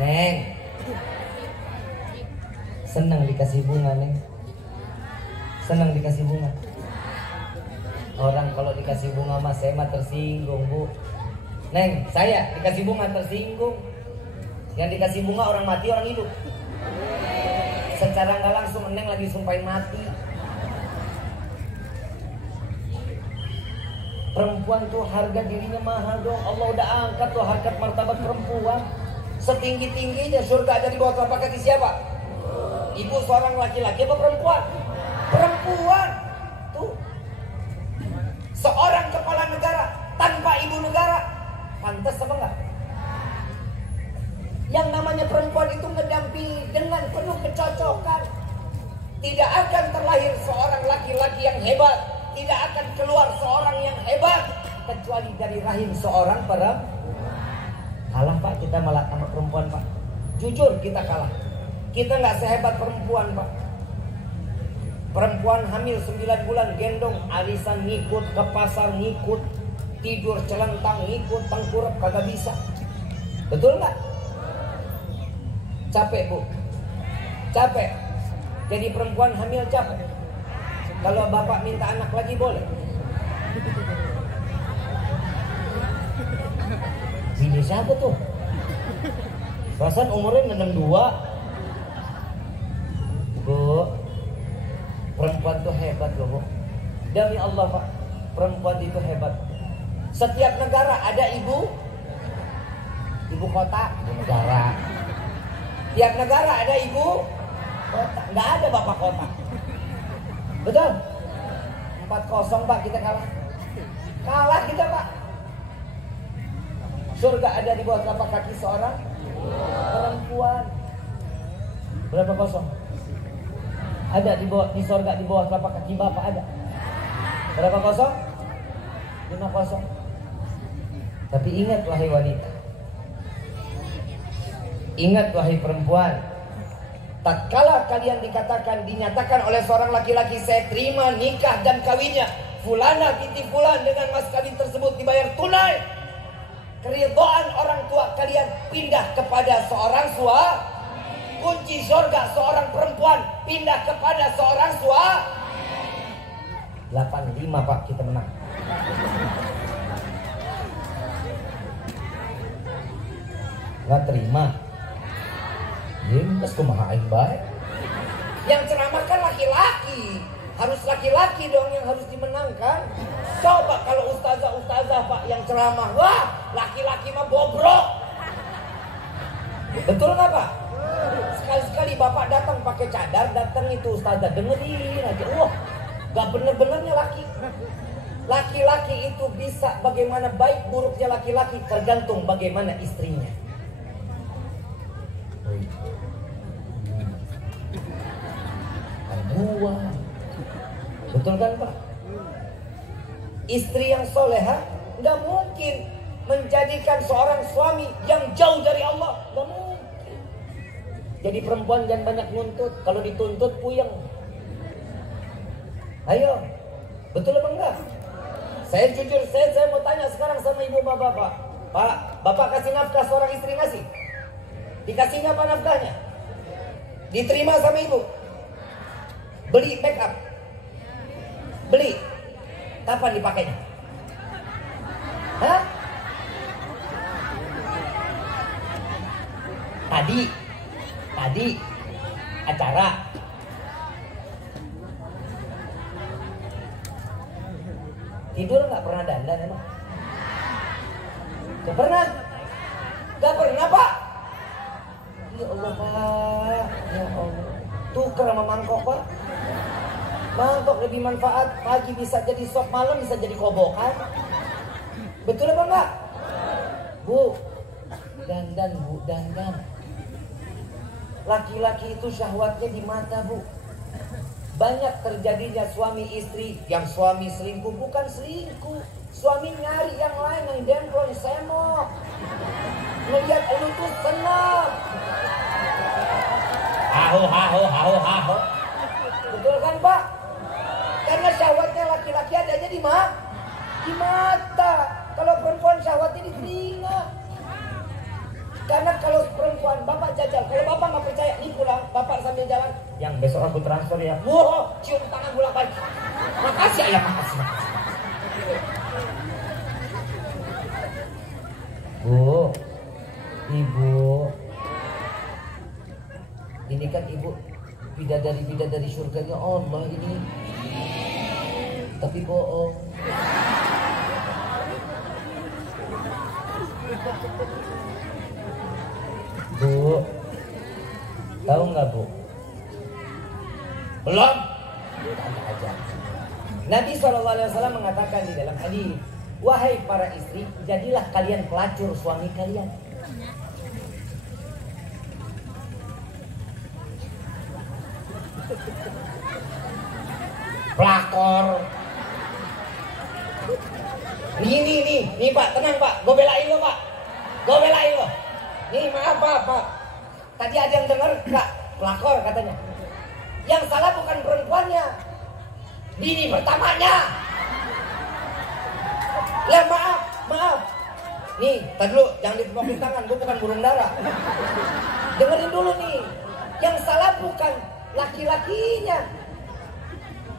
Neng, senang dikasih bunga, Neng. Senang dikasih bunga. Orang kalau dikasih bunga mas saya mah tersinggung, Bu. Neng, saya dikasih bunga tersinggung. Yang dikasih bunga orang mati, orang hidup. Secara nggak langsung Neng lagi sumpahin mati. Perempuan tuh harga dirinya mahal dong. Allah udah angkat tuh harkat martabat perempuan. Setinggi-tingginya surga ada di bawah telapak kaki siapa? Ibu seorang laki-laki apa perempuan? Perempuan. Tuh. Seorang kepala negara tanpa ibu negara pantas apa enggak? Yang namanya perempuan itu mendampingi dengan penuh kecocokan. Tidak akan terlahir seorang laki-laki yang hebat, tidak akan keluar seorang yang hebat kecuali dari rahim seorang perempuan. Kalah Pak, kita malah sama perempuan Pak. Jujur kita kalah. Kita nggak sehebat perempuan Pak. Perempuan hamil 9 bulan gendong, arisan ngikut, ke pasar ngikut, tidur celentang ngikut, tengkurap kagak bisa. Betul nggak? Capek Bu, capek. Jadi perempuan hamil capek. Kalau bapak minta anak lagi boleh. Bini siapa tuh? Perasaan umurnya 62. Bu, perempuan tuh hebat loh Bu. Demi Allah Pak, perempuan itu hebat. Setiap negara ada ibu kota, ibu negara. Tiap negara ada ibu kota, nggak ada bapak kota. Betul? 4-0 Pak, kita kalah. Kalah kita Pak. Surga ada di bawah telapak kaki seorang perempuan. Berapa kosong? Ada di surga di bawah telapak kaki bapak ada. Berapa kosong? 5-0. Tapi ingat wahai wanita, ingat wahai perempuan, tatkala kalian dinyatakan oleh seorang laki-laki saya terima nikah dan kawinnya fulana binti fulan dengan mas kawin tersebut dibayar tunai, keridhaan orang tua kalian pindah kepada seorang suami. Kunci surga seorang perempuan pindah kepada seorang suami. 8-5 Pak, kita menang. Nggak terima. Terus kumaha aing baik. Yang ceramah kan laki-laki. Harus laki-laki dong yang harus dimenangkan. Coba kalau ustazah Pak yang ceramah, wah laki-laki mah bobrok. Betul nggak Pak? Sekali-sekali bapak datang pakai cadar, datang itu ustazah dengerin aja. Wah, gak bener-benernya laki. Laki-laki itu bisa, bagaimana baik buruknya laki-laki tergantung bagaimana istrinya. Gua, betul kan Pak? Istri yang soleha nggak mungkin menjadikan seorang suami yang jauh dari Allah, nggak mungkin. Jadi perempuan jangan banyak nuntut, kalau dituntut puyeng. Ayo, betul apa enggak? Saya jujur, saya mau tanya sekarang sama ibu bapak. Pak, bapak kasih nafkah seorang istri ngasih? Dikasihnya apa nafkahnya? Diterima sama ibu? Beli make up? Beli? Kapan dipakainya? Hah? Tadi acara. Tidur nggak pernah dandan emang? Gak pernah? Gak pernah Pak? Ya Allah Pak, ya Allah. Tuker sama mangkok Pak. Mangkok lebih manfaat, pagi bisa jadi sop, malam bisa jadi kobokan. Betul apa enggak? Bu, dandan Bu, dandan. Laki-laki itu syahwatnya di mata Bu. Banyak terjadinya suami istri, yang suami selingkuh bukan selingkuh. Suami nyari yang lain, yang demplon, semok. Ngeliat lu tuh senang. Haho. Betul kan Pak? Karena syahwatnya laki-laki adanya di mata. Kalau perempuan syahwatnya di telinga. Karena kalau perempuan, bapak jajal. Kalau bapak nggak percaya, nih pulang, bapak sambil jalan. Yang besok aku transfer ya. Wow, cium tangan bolak balik. Makasih ya, makasih. Bu, ibu, ini kan ibu bidadari surganya Allah ini, tapi bohong. Bu, tahu nggak Bu? Belum? Tanya aja. Nabi SAW mengatakan di dalam hadis, wahai para istri, jadilah kalian pelacur suami kalian. Pelakor. Nih Pak, tenang Pak, gue belain lo Pak, gue belain lo. Nih maaf Pak, tadi ada yang dengar nggak? Pelakor katanya. Yang salah bukan perempuannya, bini pertamanya. Lah maaf. Nih, tadi dulu jangan ditepokin tangan, gue bukan burung dara. Dengerin dulu nih, yang salah bukan laki-lakinya.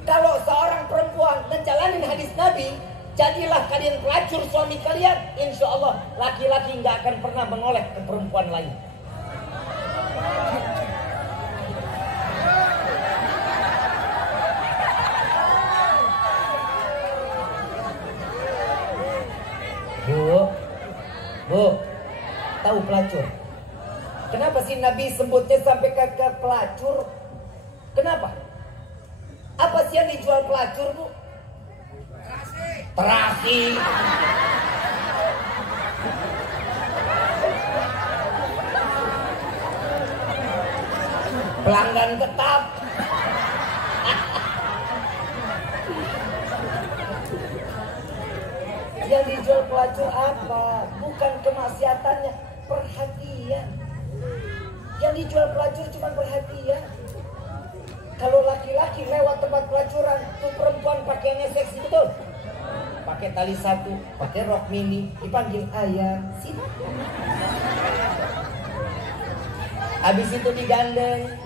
Kalau seorang perempuan menjalani hadis Nabi, jadilah kalian pelacur suami kalian, insya Allah laki-laki nggak akan pernah menoleh ke perempuan lain. Bu, tahu pelacur? Kenapa sih Nabi sebutnya sampai ke pelacur? Kenapa? Apa sih yang dijual pelacur Bu? Terasi. Pelanggan tetap. Yang dijual pelacur apa? Bukan kemaksiatannya, perhatian. Yang dijual pelacur cuma perhatian. Kalau laki-laki lewat tempat pelacuran, tuh perempuan pakaiannya seksi betul. Pakai tali satu, pakai rok mini, dipanggil ayah, sini. Habis itu digandeng.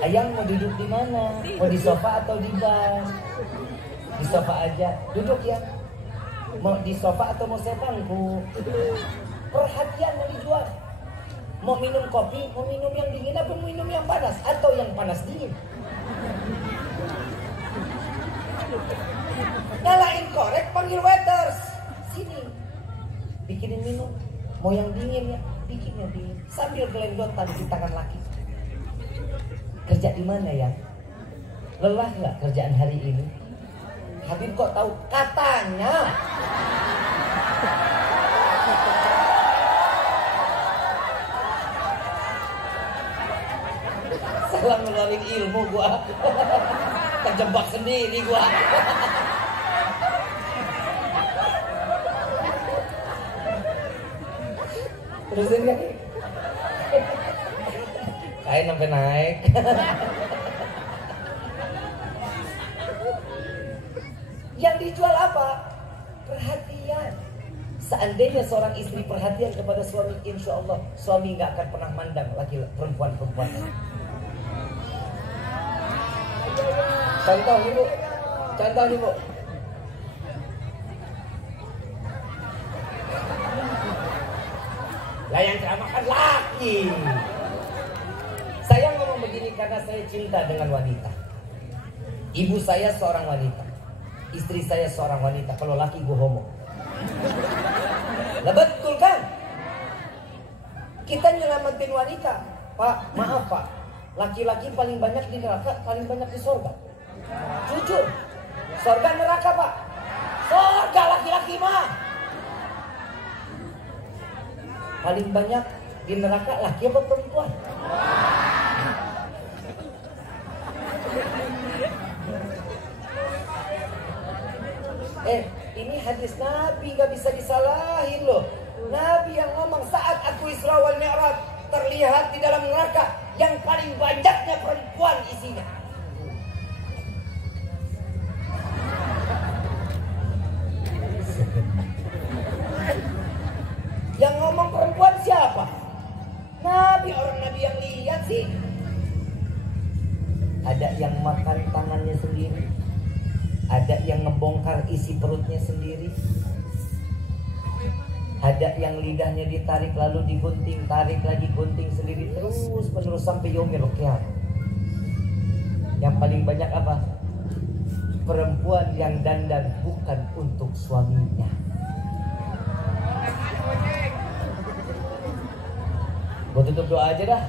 Ayang mau duduk di mana? Mau di sofa atau di bar? Di sofa aja, duduk ya. Mau di sofa atau mau saya bangku? Perhatian yang dijual. Mau minum kopi, mau minum yang dingin apa mau minum yang panas? Atau yang panas dingin? Nyalain korek, panggil waiters. Sini, bikinin minum. Mau yang dingin ya, bikin yang dingin. Sambil gelendotan di tangan laki. Kerja di mana ya? Lelah nggak kerjaan hari ini? Habib kok tahu? Katanya. Salah ngeluarin ilmu gua. Terjebak sendiri gua. Terusin kan? Kain sampai naik. Yang dijual apa? Perhatian. Seandainya seorang istri perhatian kepada suami, insya Allah suami nggak akan pernah mandang laki perempuan-perempuan. Contoh nih bu, contoh nih bu. Lah yang ceramah kan laki. Saya ngomong begini karena saya cinta dengan wanita. Ibu saya seorang wanita, istri saya seorang wanita. Kalau laki gue homo. Lah betul kan? Kita nyelamatin wanita. Pak, maaf pak, laki-laki paling banyak di neraka, paling banyak di surga. Jujur, surga neraka pak. Surga laki-laki mah. Paling banyak di neraka laki apa perempuan? Ini hadis Nabi gak bisa disalahin loh. Nabi yang ngomong saat aku Isra wal Mi'raj terlihat di dalam neraka yang paling banyaknya perempuan isinya. Yang ngomong perempuan siapa? Nabi, orang Nabi yang lihat sih. Ada yang makan tangannya sendiri, ada yang ngebongkar isi perutnya sendiri, ada yang lidahnya ditarik lalu digunting, tarik lagi, gunting sendiri, terus menerus sampai yaumil qiyamah. Yang paling banyak apa? Perempuan yang dandan bukan untuk suaminya. Gue tutup doa aja dah.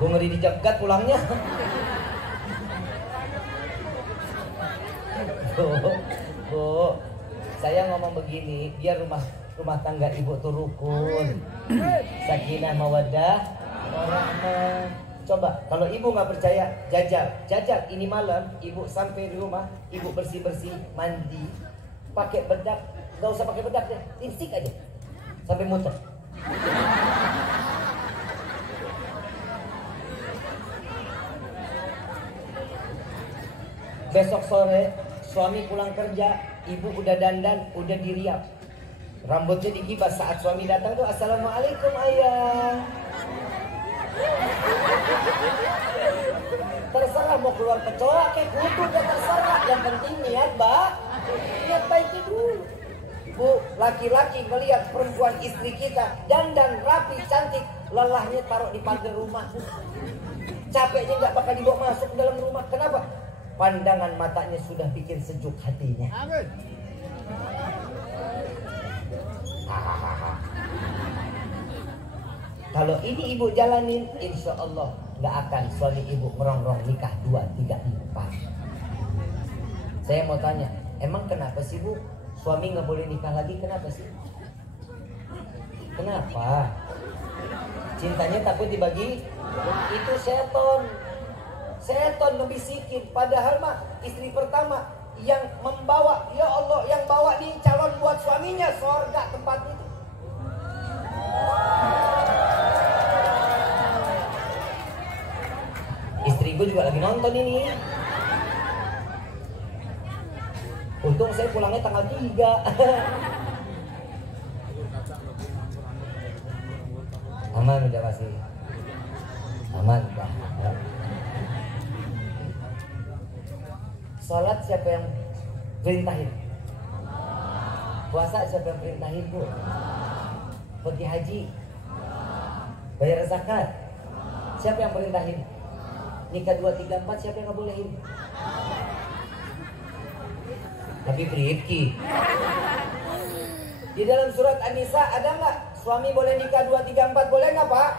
Gue ngeri dijegat pulangnya. Bu, saya ngomong begini biar rumah tangga ibu tuh rukun, sakinah mawaddah warahmah. Coba kalau ibu nggak percaya, jajal ini malam ibu sampai di rumah, ibu bersih mandi pakai bedak, nggak usah pakai bedak deh, lipstik aja sampai muter. Besok sore suami pulang kerja, ibu udah dandan, udah diriap, rambutnya dikibas. Saat suami datang tuh, assalamualaikum ayah. Terserah mau keluar kecoa kayak kutu, ya terserah. Yang penting niat niat baiknya dulu. Bu, laki-laki melihat perempuan istri kita dandan rapi cantik, lelahnya taruh di pagar rumah, capeknya nggak bakal dibawa masuk ke dalam rumah. Kenapa? Pandangan matanya sudah bikin sejuk hatinya. Kalau ini ibu jalanin, insya Allah nggak akan suami ibu merongrong nikah 2, 3, 4. Saya mau tanya, emang kenapa sih bu suami nggak boleh nikah lagi? Kenapa sih? Kenapa? Cintanya takut dibagi? Itu seton ngebisikin. Padahal mah istri pertama yang membawa, ya Allah, yang bawa nih calon buat suaminya, surga tempat itu. Istri gue juga lagi nonton ini. Untung saya pulangnya tanggal 3. Aman udah pasti. Aman udah. Salat siapa yang perintahin? Puasa siapa yang perintahin bu? Pergi haji, bayar zakat, siapa yang perintahin? Nikah 2, 3, 4 siapa yang nggak bolehin? Tapi Rifki, di dalam surat An-Nisa ada nggak suami boleh nikah 2, 3, 4? Boleh nggak pak?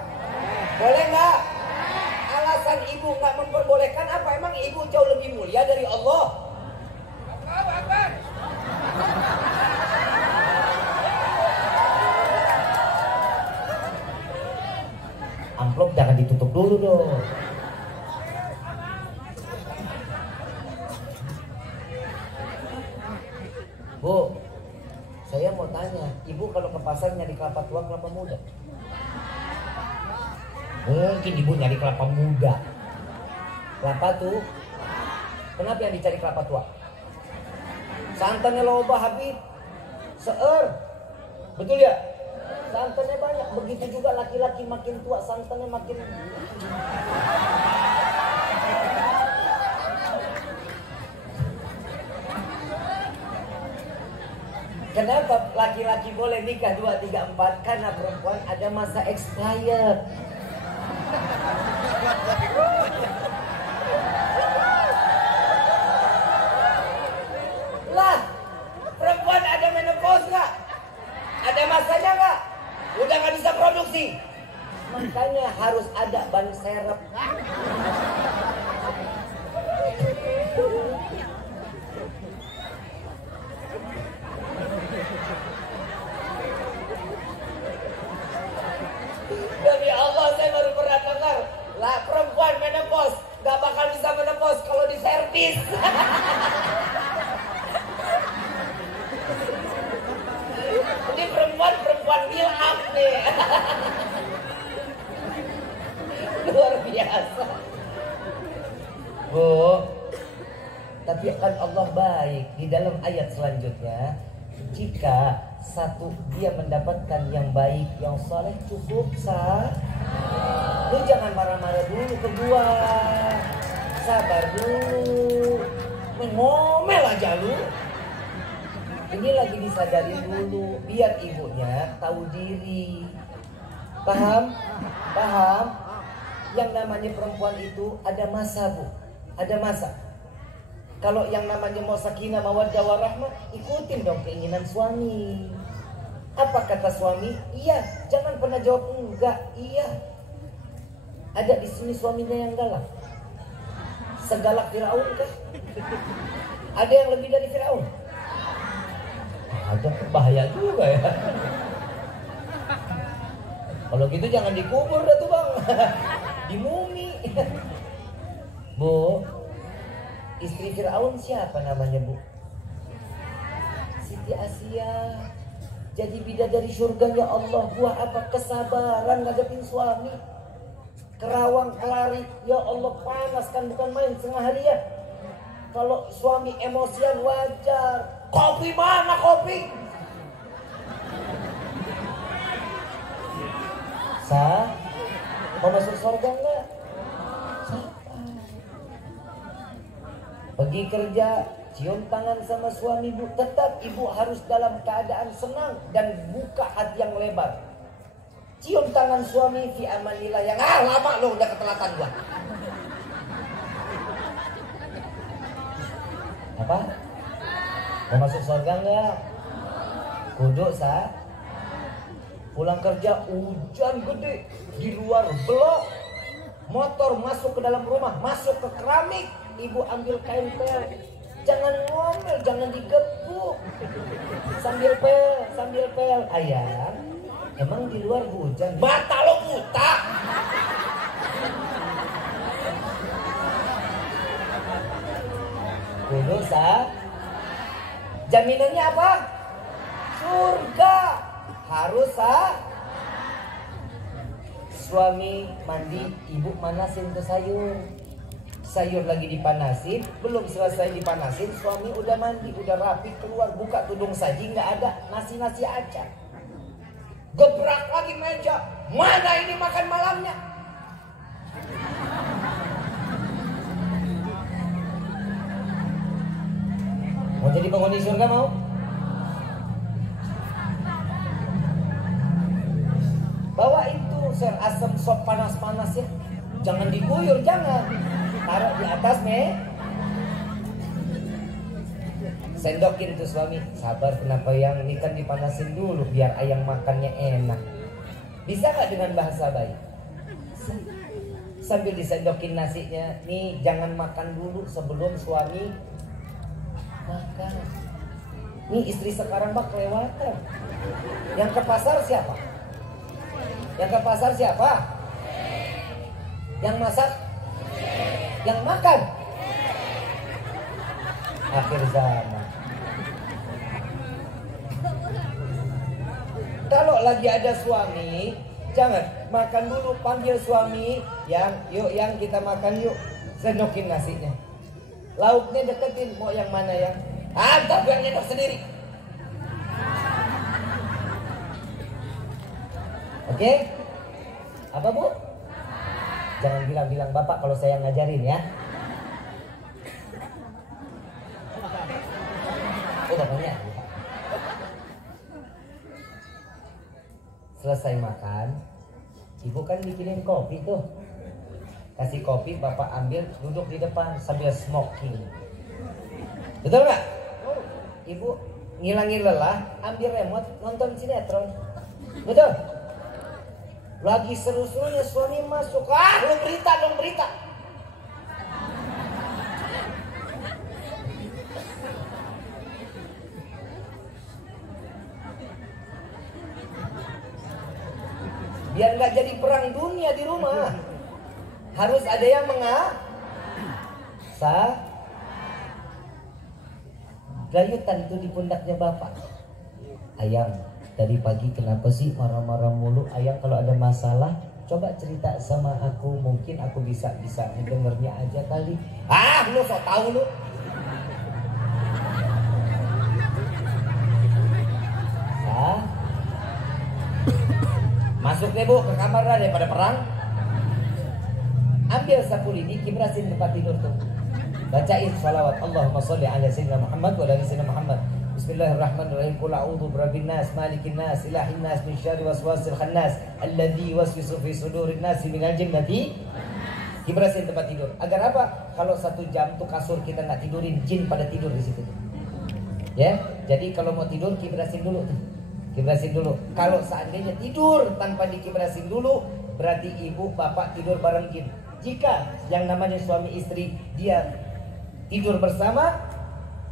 Boleh nggak? Alasan ibu nggak memperbolehkan apa? Emang ibu jauh lebih mulia dari Allah? jangan ditutup dulu dong. Bu, saya mau tanya, ibu kalau ke pasar nyari kelapa tua, kelapa muda? Mungkin ibu nyari kelapa muda. Kelapa tuh, kenapa yang dicari kelapa tua? Santannya loba habis, seer, betul ya? Santannya banyak, begitu juga laki-laki makin tua, santannya makin... Kenapa laki-laki boleh nikah 2, 3, 4? Karena perempuan ada masa expired. Lah, perempuan ada menopause nggak? Ada masanya nggak? Udah nggak bisa produksi. Makanya harus ada ban serep. Demi Allah, saya baru pernah dengar lah perempuan menopause gak bakal bisa menopause kalau diservis. Ini perempuan build up nih. Luar biasa. Bu, tapi kan Allah baik. Di dalam ayat selanjutnya, jika satu dia mendapatkan yang baik, yang saleh, cukup sah. Lu jangan marah-marah dulu ke gua, sabar dulu, ngomel aja lu. Ini lagi disadari dulu, biar ibunya tahu diri. Paham? Paham? Yang namanya perempuan itu ada masa, Bu, ada masa. Kalau yang namanya mau sakinah, mawaddah warahmah, ikutin dong keinginan suami. Apa kata suami? Iya. Jangan pernah jawab enggak. Iya. Ada di sini suaminya yang galak. Segalak Firaun kah? Ada yang lebih dari Firaun? Ada, bahaya juga ya. Kalau gitu jangan dikubur dah tuh bang. Di mumi. Bu, istri Firaun siapa namanya, Bu? Siti Asia. Jadi bidadari surganya Allah. Buah apa? Kesabaran ngadepin suami. Kerawang kelari, ya Allah, panas kan, bukan main setengah hari ya. Kalau suami emosian wajar. Kopi mana kopi? Sah? Mau masuk surga enggak? Pergi kerja, cium tangan sama suami, Bu. Tetap ibu harus dalam keadaan senang dan buka hati yang lebar. Cium tangan suami fi amanillah, yang lama lo udah ketelatan gua. Apa? Mau masuk surga enggak? Kudu sah. Pulang kerja hujan gede, di luar belok. Motor masuk ke dalam rumah, masuk ke keramik. Ibu ambil kain pel, jangan ngomel, jangan digebuk. Sambil pel, ayam. Emang di luar hujan? Mata lo buta. Kudu sah. Jaminannya apa? Surga. Harus sah. Suami mandi, ibu manasin tuh sayur. Sayur lagi dipanasin, belum selesai dipanasin, suami udah mandi, udah rapi, keluar, buka tudung saji, nggak ada nasi-nasi aja. Gebrak lagi meja, mana ini makan malamnya? Mau jadi penghuni surga mau? Bawa itu ser asam sop panas-panas ya, jangan diguyur, jangan. Taruh di atas nih. Sendokin tuh suami. Sabar, kenapa yang ini kan dipanasin dulu biar ayam makannya enak. Bisa gak dengan bahasa baik? Sambil disendokin nasinya. Nih jangan makan dulu sebelum suami makan. Nih istri sekarang mah kelewatan. Yang ke pasar siapa? Yang ke pasar siapa? Yang masak? Yang makan? Akhir zaman. Kalau lagi ada suami, jangan makan dulu, panggil suami, yuk yang kita makan yuk, senokin nasinya. Lauknya deketin, mau yang mana yang? Antar gue nyedok sendiri. Oke? Apa bu? Jangan bilang-bilang bapak kalau saya ngajarin ya. Oh bapaknya. Selesai makan, ibu kan bikinin kopi tuh. Kasih kopi, bapak ambil, duduk di depan sambil smoking. Betul nggak? Ibu ngilangin lelah, ambil remote, nonton sinetron. Betul? Lagi seru-serunya suami masuk, lu berita dong, berita. Biar nggak jadi perang dunia di rumah, harus ada yang gayutan itu di pundaknya bapak. Ayam, tadi pagi kenapa sih marah-marah mulu? Ayam kalau ada masalah, coba cerita sama aku, mungkin aku bisa dengernya aja kali. Lu sok tahu lu. Masuk deh bu ke kamar lah daripada perang. Ambil sapu lidi, kibrasin tempat tidur tuh. Bacain salawat Allahumma sholli ala sayyidina Muhammad wa ala sayyidina Muhammad. Bismillahirrahmanirrahim. Qul a'udzu birabbin nas, malikin nas, ilahin nas, min syarri waswasil khannas, alladzi yuwaswisu fi sudurin nas minal jinnati. Kibrasin tempat tidur. Agar apa? Kalau 1 jam tuh kasur kita nggak tidurin, jin pada tidur di situ. Ya, jadi kalau mau tidur kibrasin dulu tuh. Kibrasin dulu. Kalau seandainya tidur tanpa dikibrasin dulu, berarti ibu bapak tidur bareng jin. Jika yang namanya suami istri dia tidur bersama,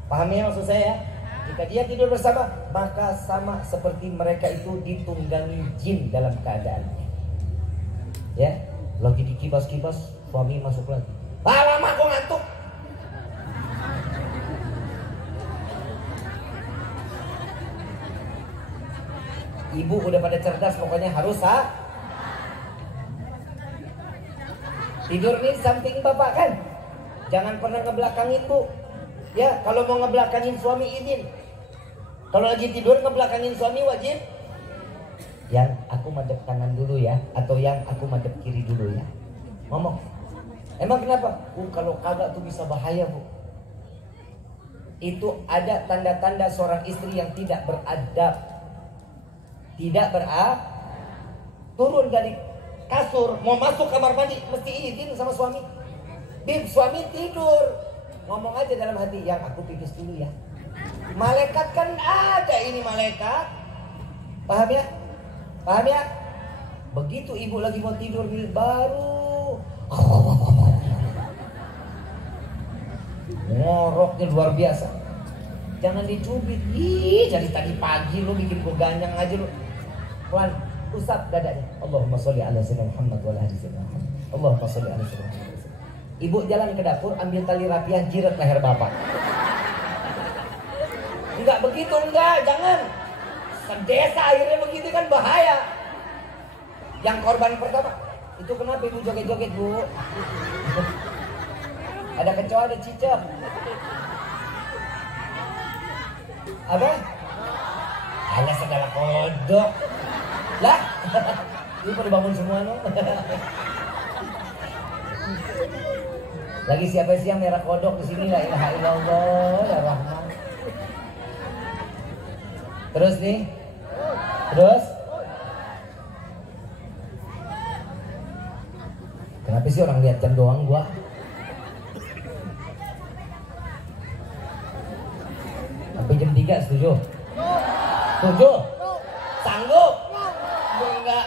paham ya maksud saya? Jika dia tidur bersama, maka sama seperti mereka itu ditunggangi jin dalam keadaannya. Ya, lagi dikibas-kibas, suami masuk lagi. Lama aku ngantuk. Ibu udah pada cerdas, pokoknya harus tidur nih samping bapak kan. Jangan pernah ngebelakangin bu. Ya, kalau mau ngebelakangin suami izin. Kalau lagi tidur ngebelakangin suami wajib. Yang aku madep kanan dulu ya, atau yang aku madep kiri dulu ya. Ngomong. Emang kenapa? Kalau kagak tuh bisa bahaya bu. Itu ada tanda-tanda seorang istri yang tidak beradab. Turun dari kasur mau masuk kamar mandi mesti izin sama suami. Bib, suami tidur, ngomong aja dalam hati, yang aku pipis dulu ya. Malaikat kan ada, ini malaikat. Paham ya? Paham ya? Begitu ibu lagi mau tidur nih, baru ngoroknya luar biasa. Jangan dicubit. Dari tadi pagi lu bikin gua ganyang aja lu. Pelan, usap dadanya. Allahumma sholli ala sayyidina Muhammad wa ala ali sayyidina Muhammad. Allahumma sholli ala sayyidina Muhammad. Ibu jalan ke dapur, ambil tali rapiah, jirat leher bapak. Enggak begitu, enggak, jangan. Sedesa akhirnya begitu kan bahaya. Yang korban pertama, itu kenapa ibu joget-joget bu? Ada kecoa, ada cicak. Apa? Alah segala kodok. Lah, ini pada bangun semua no. Lagi siapa sih yang merah kodok di sini? La ilaha illallah ya Rahman. Terus nih, terus. Kenapa sih orang lihat jam doang gua? Sampai jam 3 setuju? Setuju? Sanggup? Enggak.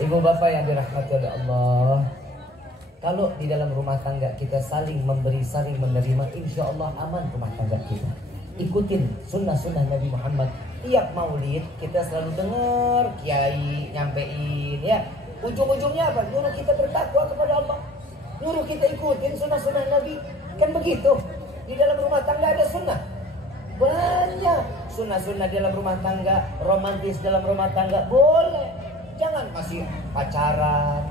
Ibu bapak yang dirahmati oleh Allah, kalau di dalam rumah tangga kita saling memberi, saling menerima, insya Allah aman rumah tangga kita. Ikutin sunnah-sunnah Nabi Muhammad. Tiap maulid kita selalu dengar kiai nyampein ya, Ujung-ujungnya apa? Nyuruh kita bertakwa kepada Allah, nyuruh kita ikutin sunnah-sunnah Nabi. Kan begitu. Di dalam rumah tangga ada sunnah. Banyak sunnah-sunnah dalam rumah tangga, romantis dalam rumah tangga. Boleh. Jangan masih pacaran.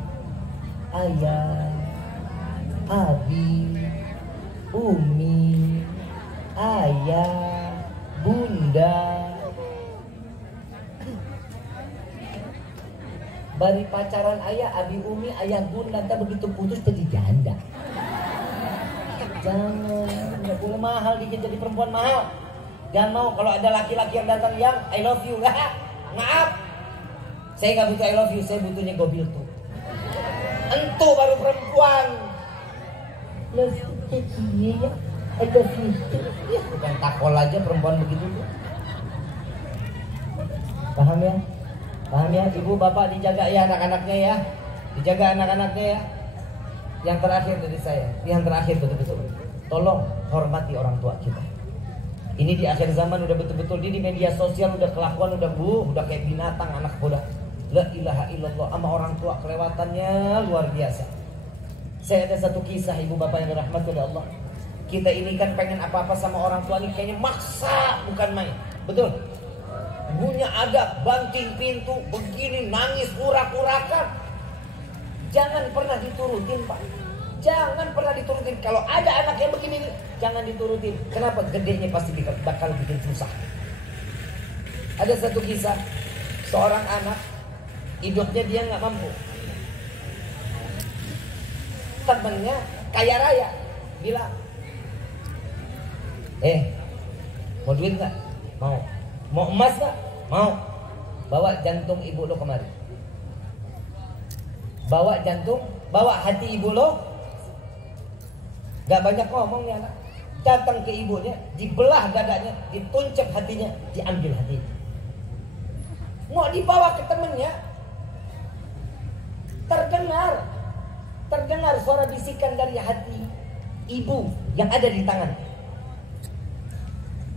Ayah, abi, umi, ayah, bunda. Bari pacaran ayah, abi, umi, ayah, bunda, tak begitu putus jadi janda. Jangan, nggak boleh mahal dikit jadi perempuan mahal. Jangan mau kalau ada laki-laki yang datang yang I love you, maaf, saya nggak butuh I love you, saya butuhnya gobil tuh. Entu baru perempuan. Love you, ya, I love you. Ya, bukan takol aja perempuan begitu tuh. Paham ya? Paham ya, ibu bapak dijaga ya anak-anaknya ya, dijaga anak-anaknya ya. Yang terakhir dari saya, yang terakhir betul-betul, tolong hormati orang tua kita. Ini di akhir zaman udah betul-betul di media sosial udah kelakuan udah kayak binatang anak udah. La ilaha illallah, sama orang tua kelewatannya luar biasa. Saya ada satu kisah ibu bapak yang dirahmati oleh Allah. Kita ini kan pengen apa-apa sama orang tua ini kayaknya maksa, bukan main. Betul? Punya adab, banting pintu, begini, nangis, urak-urakan. Jangan pernah diturutin, Pak. Jangan pernah diturutin. Kalau ada anak yang begini, jangan diturutin. Kenapa? Gedenya pasti bakal bikin susah. Ada satu kisah, seorang anak, hidupnya dia nggak mampu. Temennya kaya raya, bilang, mau duit nggak? Mau. Mau emas gak? Mau. Bawa jantung ibu lo kemari. Bawa jantung, bawa hati ibu lo. Gak banyak ngomong nih anak. Datang ke ibunya, dibelah dadanya, dituncap hatinya, diambil hatinya. Mau dibawa ke temennya, terdengar suara bisikan dari hati ibu yang ada di tangan.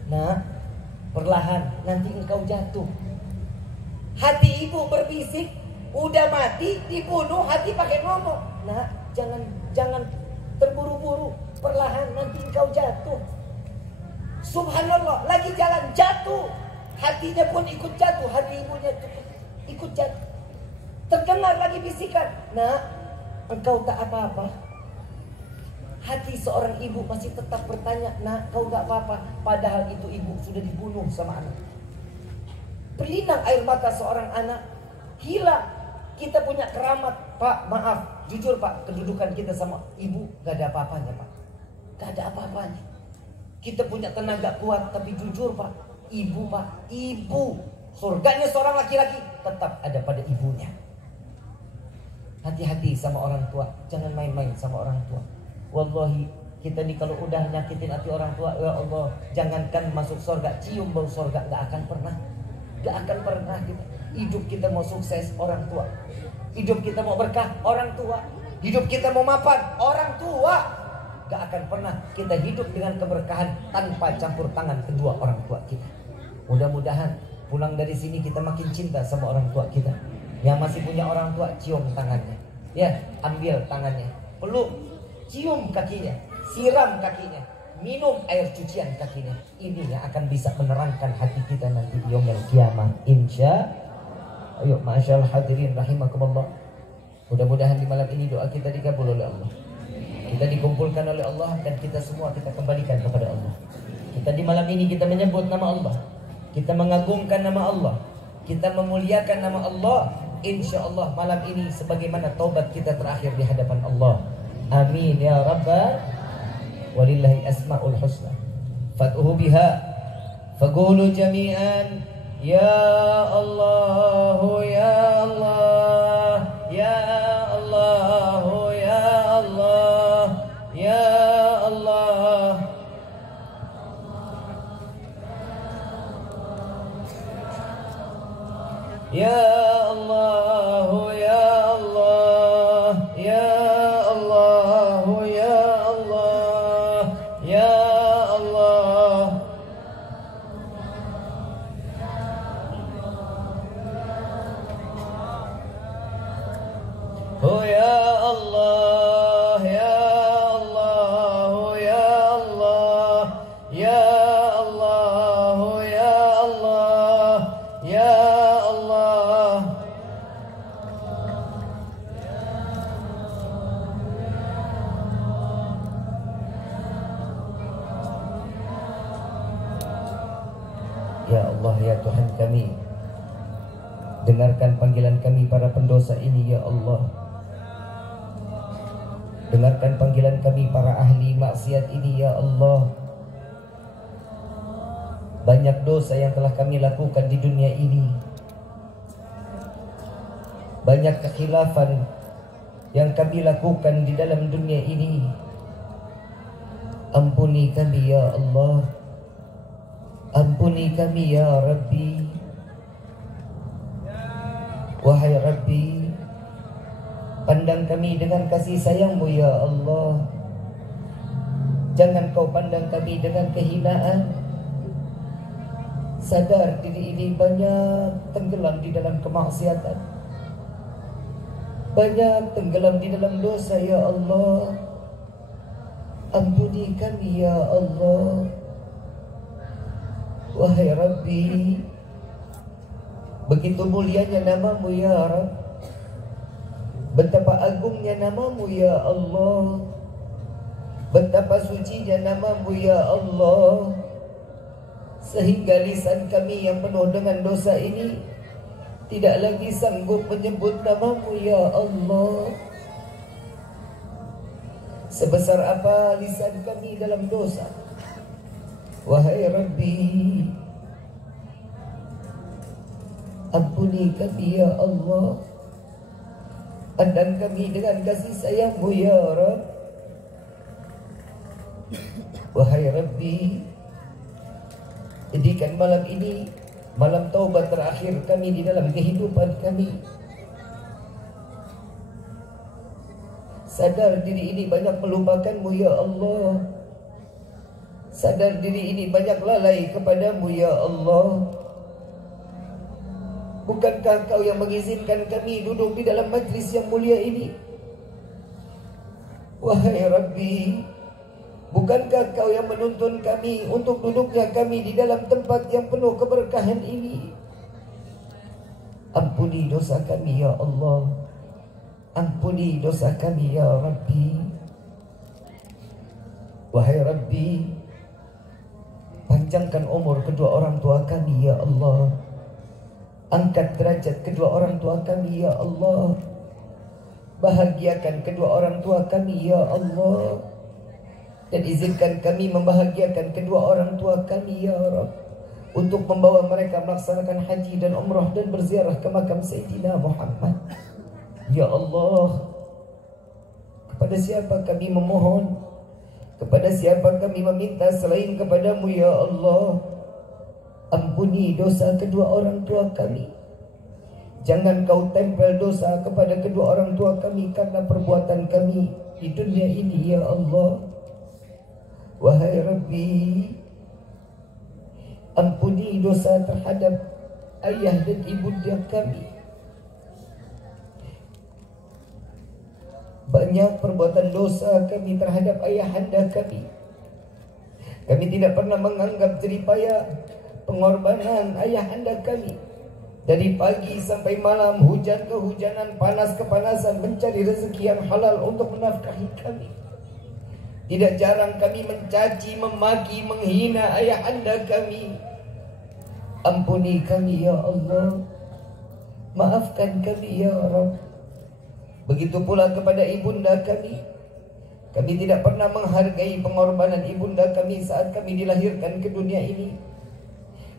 Nah, perlahan nanti engkau jatuh. Hati ibu berbisik, udah mati dibunuh, hati pakai ngomong. Nah, jangan terburu-buru, perlahan nanti engkau jatuh. Subhanallah, lagi jalan jatuh, hatinya pun ikut jatuh, hati ibunya ikut jatuh. Terdengar lagi bisikan, nah, engkau tak apa-apa. Hati seorang ibu masih tetap bertanya, nah kau gak apa-apa. Padahal itu ibu sudah dibunuh sama anak. Berlinang air mata seorang anak, hilang. Kita punya keramat, Pak, maaf, jujur Pak, kedudukan kita sama ibu gak ada apa-apanya Pak. Gak ada apa-apanya. Kita punya tenaga kuat, tapi jujur Pak, ibu Pak, ibu, surganya seorang laki-laki tetap ada pada ibunya. Hati-hati sama orang tua, jangan main-main sama orang tua. Wallahi, kita nih kalau udah nyakitin hati orang tua, ya Allah, jangankan masuk surga, cium bau surga gak akan pernah. Gak akan pernah kita. Hidup kita mau sukses, orang tua. Hidup kita mau berkah, orang tua. Hidup kita mau mapan, orang tua. Gak akan pernah kita hidup dengan keberkahan tanpa campur tangan kedua orang tua kita. Mudah-mudahan pulang dari sini kita makin cinta sama orang tua kita. Yang masih punya orang tua, cium tangannya. Ya, ambil tangannya, peluk, cium kakinya, siram kakinya, minum air cucian kakinya. Ini yang akan bisa menerangkan hati kita nanti di yaumil qiyamah, insya. Ayo, masyaallah hadirin rahimakumullah. Mudah-mudahan di malam ini doa kita dikabul oleh Allah. Kita dikumpulkan oleh Allah dan kita semua kita kembalikan kepada Allah. Kita di malam ini kita menyebut nama Allah, kita mengagungkan nama Allah, kita memuliakan nama Allah. Insya Allah malam ini sebagaimana taubat kita terakhir di hadapan Allah. Amin ya rabbal. Walillahi asmaul husna fad'uhu biha faqulu jami'an ya Allah ya Allah ya Allah ya Allah ya Allah. Ya Allah ya Allah ya Allah ya Allah ya Allah. Ya Allah, Ya Allah, Ya Allah. Ya Allah, ya Tuhan kami, dengarkan panggilan kami para pendosa ini, ya Allah. Dengarkan panggilan kami para ahli maksiat ini, ya Allah. Banyak dosa yang telah kami lakukan di dunia ini, banyak kekhilafan yang kami lakukan di dalam dunia ini. Ampuni kami, ya Allah. Ampuni kami, ya Rabbi. Wahai Rabbi, pandang kami dengan kasih sayang-Mu, ya Allah. Jangan Kau pandang kami dengan kehinaan. Sadar diri ini banyak tenggelam di dalam kemaksiatan, banyak tenggelam di dalam dosa, ya Allah. Ampuni kami, ya Allah. Wahai Rabbi, begitu mulianya nama-Mu, ya Rabb. Betapa agungnya nama-Mu, ya Allah. Betapa sucinya nama-Mu, ya Allah. Sehingga lisan kami yang penuh dengan dosa ini tidak lagi sanggup menyebut nama-Mu, ya Allah. Sebesar apa lisan kami dalam dosa, wahai Rabbi, ampuni kami, ya Allah. Pandang kami dengan kasih sayang-Mu, ya Rabb. Wahai Rabbi, jadikan malam ini malam taubat terakhir kami di dalam kehidupan kami. Sadar diri ini banyak melupakan-Mu, ya Allah. Sadar diri ini banyak lalai kepada-Mu, ya Allah. Bukankah Kau yang mengizinkan kami duduk di dalam majlis yang mulia ini? Wahai Rabbi, bukankah Kau yang menuntun kami untuk duduknya kami di dalam tempat yang penuh keberkahan ini? Ampuni dosa kami, ya Allah. Ampuni dosa kami, ya Rabbi. Wahai Rabbi, panjangkan umur kedua orang tua kami, ya Allah. Angkat derajat kedua orang tua kami, ya Allah. Bahagiakan kedua orang tua kami, ya Allah. Dan izinkan kami membahagiakan kedua orang tua kami, ya Rabb, untuk membawa mereka melaksanakan haji dan umrah dan berziarah ke makam Sayyidina Muhammad. Ya Allah, kepada siapa kami memohon, kepada siapa kami meminta selain kepada-Mu, ya Allah. Ampuni dosa kedua orang tua kami. Jangan Kau tempel dosa kepada kedua orang tua kami karena perbuatan kami di dunia ini, ya Allah. Wahai Rabbi, ampuni dosa terhadap ayah dan ibunda kami. Banyak perbuatan dosa kami terhadap ayahanda kami. Kami tidak pernah menganggap jeripaya pengorbanan ayahanda kami. Dari pagi sampai malam, hujan kehujanan, panas kepanasan, mencari rezeki yang halal untuk menafkahi kami. Tidak jarang kami mencaci, memaki, menghina ayahanda kami. Ampuni kami, ya Allah. Maafkan kami, ya Rabb. Begitu pula kepada ibunda kami. Kami tidak pernah menghargai pengorbanan ibunda kami saat kami dilahirkan ke dunia ini.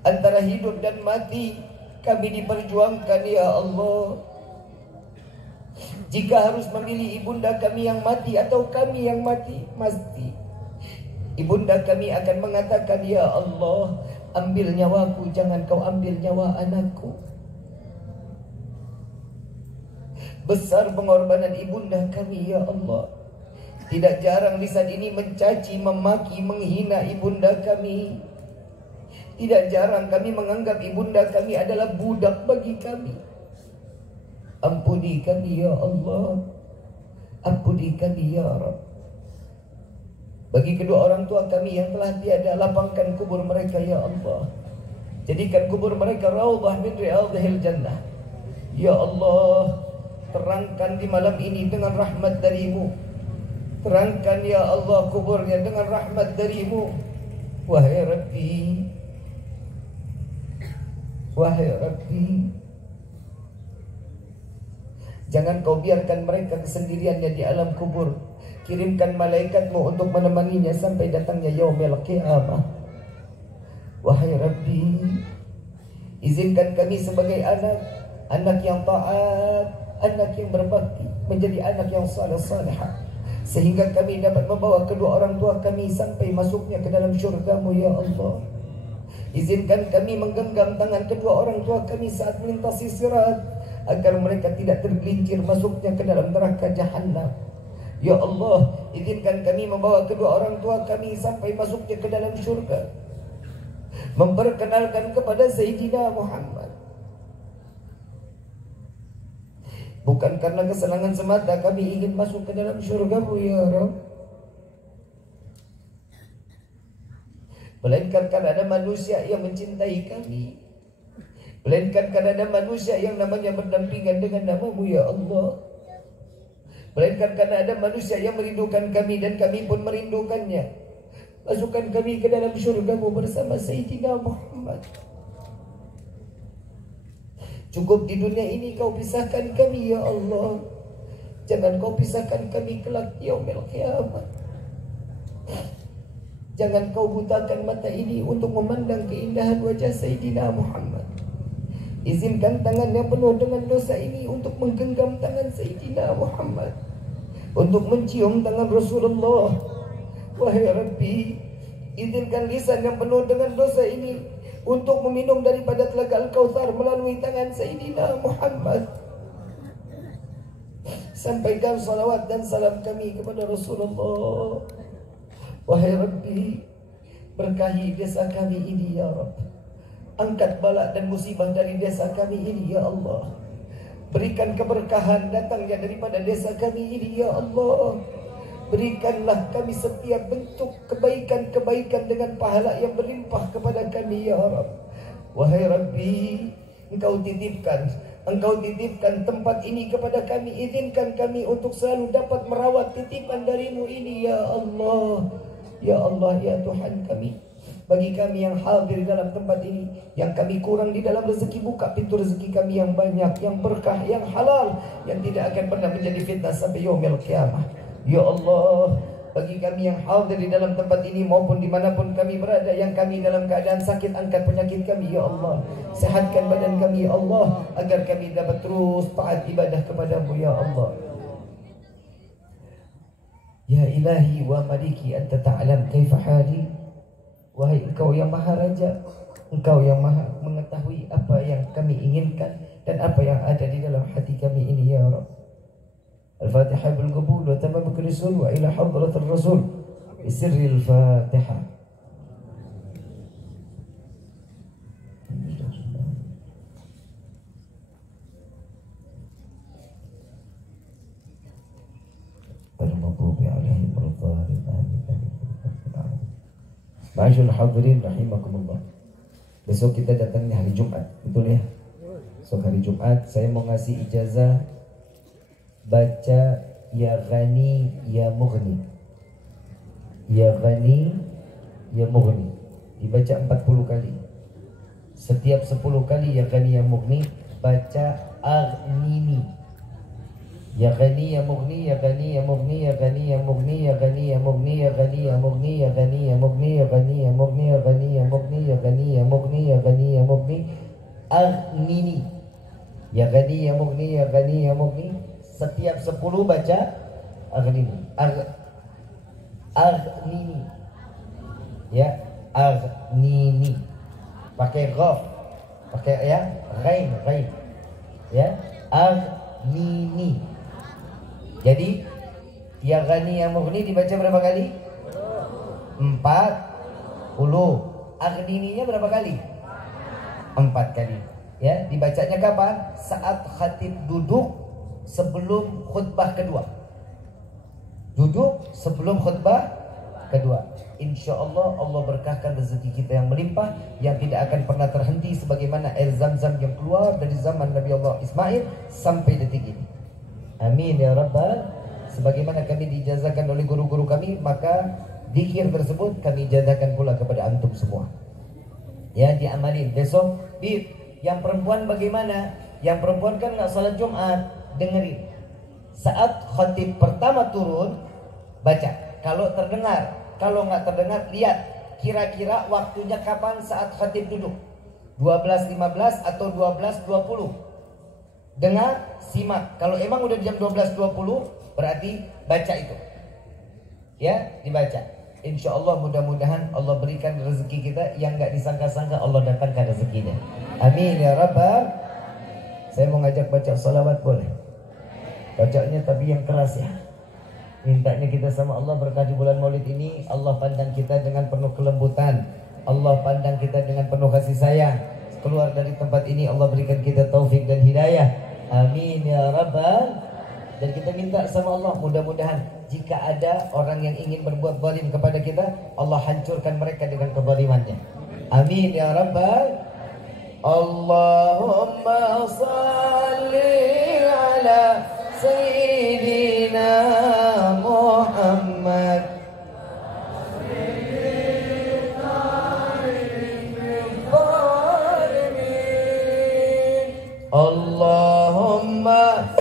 Antara hidup dan mati kami diperjuangkan, ya Allah. Jika harus memilih ibunda kami yang mati atau kami yang mati, pasti ibunda kami akan mengatakan, ya Allah, ambil nyawaku, jangan Kau ambil nyawa anakku. Besar pengorbanan ibunda kami, ya Allah. Tidak jarang lisan ini mencaci, memaki, menghina ibunda kami. Tidak jarang kami menganggap ibunda kami adalah budak bagi kami. Ampuni kami, ya Allah. Ampuni kami, ya Rabb. Bagi kedua orang tua kami yang telah tiada, lapangkan kubur mereka ya Allah. Jadikan kubur mereka raudhah min riyadhil jannah. Ya Allah, terangkan di malam ini dengan rahmat darimu. Terangkan ya Allah kuburnya dengan rahmat darimu. Wahai Rabbi, wahai Rabbi, jangan kau biarkan mereka kesendiriannya di alam kubur. Kirimkan malaikatmu untuk menemaninya sampai datangnya yaumil qiyamah. Wahai Rabbi, izinkan kami sebagai anak yang taat, anak yang berbakti, menjadi anak yang saleh-salehah, sehingga kami dapat membawa kedua orang tua kami sampai masuknya ke dalam syurga-Mu ya Allah. Izinkan kami menggenggam tangan kedua orang tua kami saat melintasi sirat, agar mereka tidak tergelincir masuknya ke dalam neraka jahanam. Ya Allah, izinkan kami membawa kedua orang tua kami sampai masuknya ke dalam syurga, memperkenalkan kepada Sayyidina Muhammad. Bukan karena kesenangan semata kami ingin masuk ke dalam syurga-Mu ya Rabb, melainkan karena ada manusia yang mencintai kami, melainkan karena ada manusia yang namanya berdampingan dengan nama-Mu ya Allah, melainkan karena ada manusia yang merindukan kami dan kami pun merindukannya. Masukkan kami ke dalam syurga-Mu bersama Sayyidina Muhammad. Cukup di dunia ini kau pisahkan kami ya Allah, jangan kau pisahkan kami kelak yaumil qiyamah. Jangan kau butakan mata ini untuk memandang keindahan wajah Sayyidina Muhammad. Izinkan tangan yang penuh dengan dosa ini untuk menggenggam tangan Sayyidina Muhammad, untuk mencium tangan Rasulullah. Wahai Rabbi, izinkan lisan yang penuh dengan dosa ini untuk meminum daripada telaga Al-Kautsar melalui tangan Sayyidina Muhammad. Sampaikan salawat dan salam kami kepada Rasulullah. Wahai Rabbi, berkahi desa kami ini ya Rabb. Angkat bala dan musibah dari desa kami ini ya Allah. Berikan keberkahan datangnya daripada desa kami ini ya Allah. Berikanlah kami setiap bentuk kebaikan-kebaikan dengan pahala yang berlimpah kepada kami ya Rabb. Wahai Rabbi, Engkau titipkan tempat ini kepada kami. Izinkan kami untuk selalu dapat merawat titipan darimu ini ya Allah. Ya Allah, ya Tuhan kami, bagi kami yang hadir dalam tempat ini, yang kami kurang di dalam rezeki, buka pintu rezeki kami yang banyak, yang berkah, yang halal, yang tidak akan pernah menjadi fitnah sampai yaumil qiyamah. Ya Allah, bagi kami yang hadir di dalam tempat ini maupun dimanapun kami berada, yang kami dalam keadaan sakit, angkat penyakit kami ya Allah. Sehatkan badan kami ya Allah, agar kami dapat terus taat ibadah kepadamu ya Allah. Ya ilahi wa maliki, anta ta'lam kaifa hali. Wahai Engkau yang maha raja, Engkau yang maha mengetahui apa yang kami inginkan dan apa yang ada di dalam hati kami ini ya Rabb. Al-Fatihah bil qabul wa tamam bil-usul wa ila hadratir rasul bi sirril Fatihah. Ma'asyul hadirin rahimakumullah. Besok kita datangnya hari Jumat, betul ya? Besok hari Jumat saya mau ngasih ijazah baca Ya Ghani Ya Mughni. Ya Ghani Ya Mughni dibaca 40 kali. Setiap 10 kali Ya Ghani Ya Mughni baca Aghnini. Ya Ghani Ya Mughni, Ya Ghani Ya Mughni, Ya Ghani Ya Mughni, Ya Ghani Ya Mughni, Ya Ghani Ya Mughni, Ya Ghani Ya Mughni, Ya Ghani Ya Mughni, Ya Ghani Ya Mughni, Ya Ghani Ya Mughni, Ya Ghani Ya Mughni, Aghnini. Ya Ghani Ya Mughni, Ya Ghani Ya Mughni. Setiap 10 baca Aghnini. Aghnini. Ya, Aghnini. Pakai ghaf. Pakai ya, ghain. Ya, Aghnini. Jadi Ya Ghani Ya Mughni dibaca berapa kali? 40. Aghnininya berapa kali? 4 kali. Ya, dibacanya kapan? Saat khatib duduk sebelum khutbah kedua. Duduk sebelum khutbah kedua. Insya Allah Allah berkahkan rezeki kita yang melimpah, yang tidak akan pernah terhenti, sebagaimana air zam-zam yang keluar dari zaman Nabi Allah Ismail sampai detik ini. Amin ya Rabbal. Sebagaimana kami diijazahkan oleh guru-guru kami, maka zikir tersebut kami ijazahkan pula kepada antum semua. Ya, diamalin. Besok, Bib, yang perempuan bagaimana? Yang perempuan kan nggak salat Jumat, dengerin. Saat khatib pertama turun, baca. Kalau terdengar, kalau nggak terdengar, lihat kira-kira waktunya kapan saat khatib duduk. 12.15 atau 12.20. Dengar, simak. Kalau emang udah jam 12.20, berarti baca itu. Ya, dibaca. Insya Allah mudah-mudahan Allah berikan rezeki kita yang nggak disangka-sangka, Allah datangkan rezekinya. Amin ya Rabbal. Saya mau ngajak baca salawat, boleh? Bacanya tapi yang keras ya. Mintanya kita sama Allah berkah di bulan Maulid ini. Allah pandang kita dengan penuh kelembutan, Allah pandang kita dengan penuh kasih sayang. Keluar dari tempat ini Allah berikan kita taufik dan hidayah. Amin ya Rabbal. Dan kita minta sama Allah, mudah-mudahan jika ada orang yang ingin berbuat zalim kepada kita, Allah hancurkan mereka dengan kezalimannya. Amin ya Rabbal. Allahumma salli ala Sayyidina Muhammad. Allahumma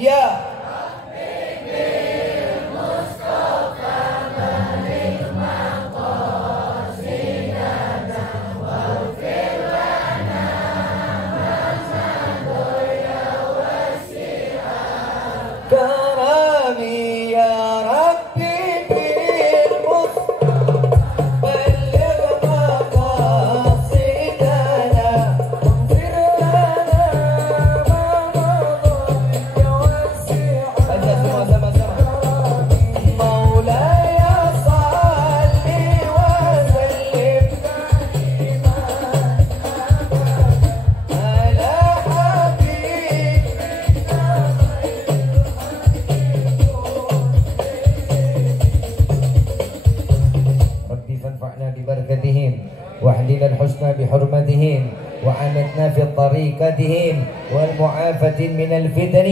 Ya. Karami ya Rabbi bil balik maqasidana ighfir lana ma madha ya wasi'a. Baca semua sama-sama. Maulaya salli wa sallim ala ربي فانفعنا ببركتهم واحلنا الحسنى بحرمتهم وعنتنا في طريقتهم والمعافة من الفتن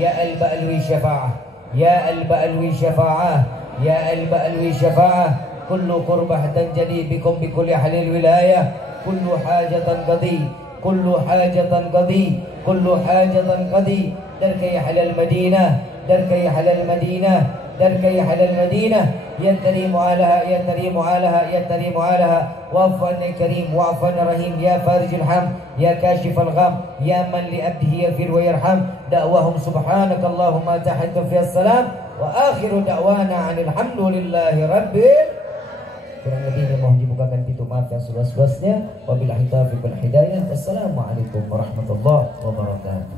يا البألوي شفاعة يا البألوي شفاعة يا البألوي شفاعة كل قربة تنجلي بكم بكل أهل الولاية كل حاجة قضي كل حاجة قضي كل حاجة قضي درك يا أهل المدينة درك يا أهل المدينة درك يا أهل المدينة ينتريم عليها ينتريم عليها ينتريم عليها واعف عنا كريم واعف عنا رحيم يا فارج الهم يا كاشف الغم يا من لأبده يغفر ويرحم دعواهم سبحانك اللهم تحيتهم في السلام وآخر دعوانا عن الحمد لله رب. Kurang lebihnya mohon dibukakan pintu maaf yang seluas-luasnya. Wabillahi taufiq wal hidayah. Wassalamualaikum warahmatullahi wabarakatuh.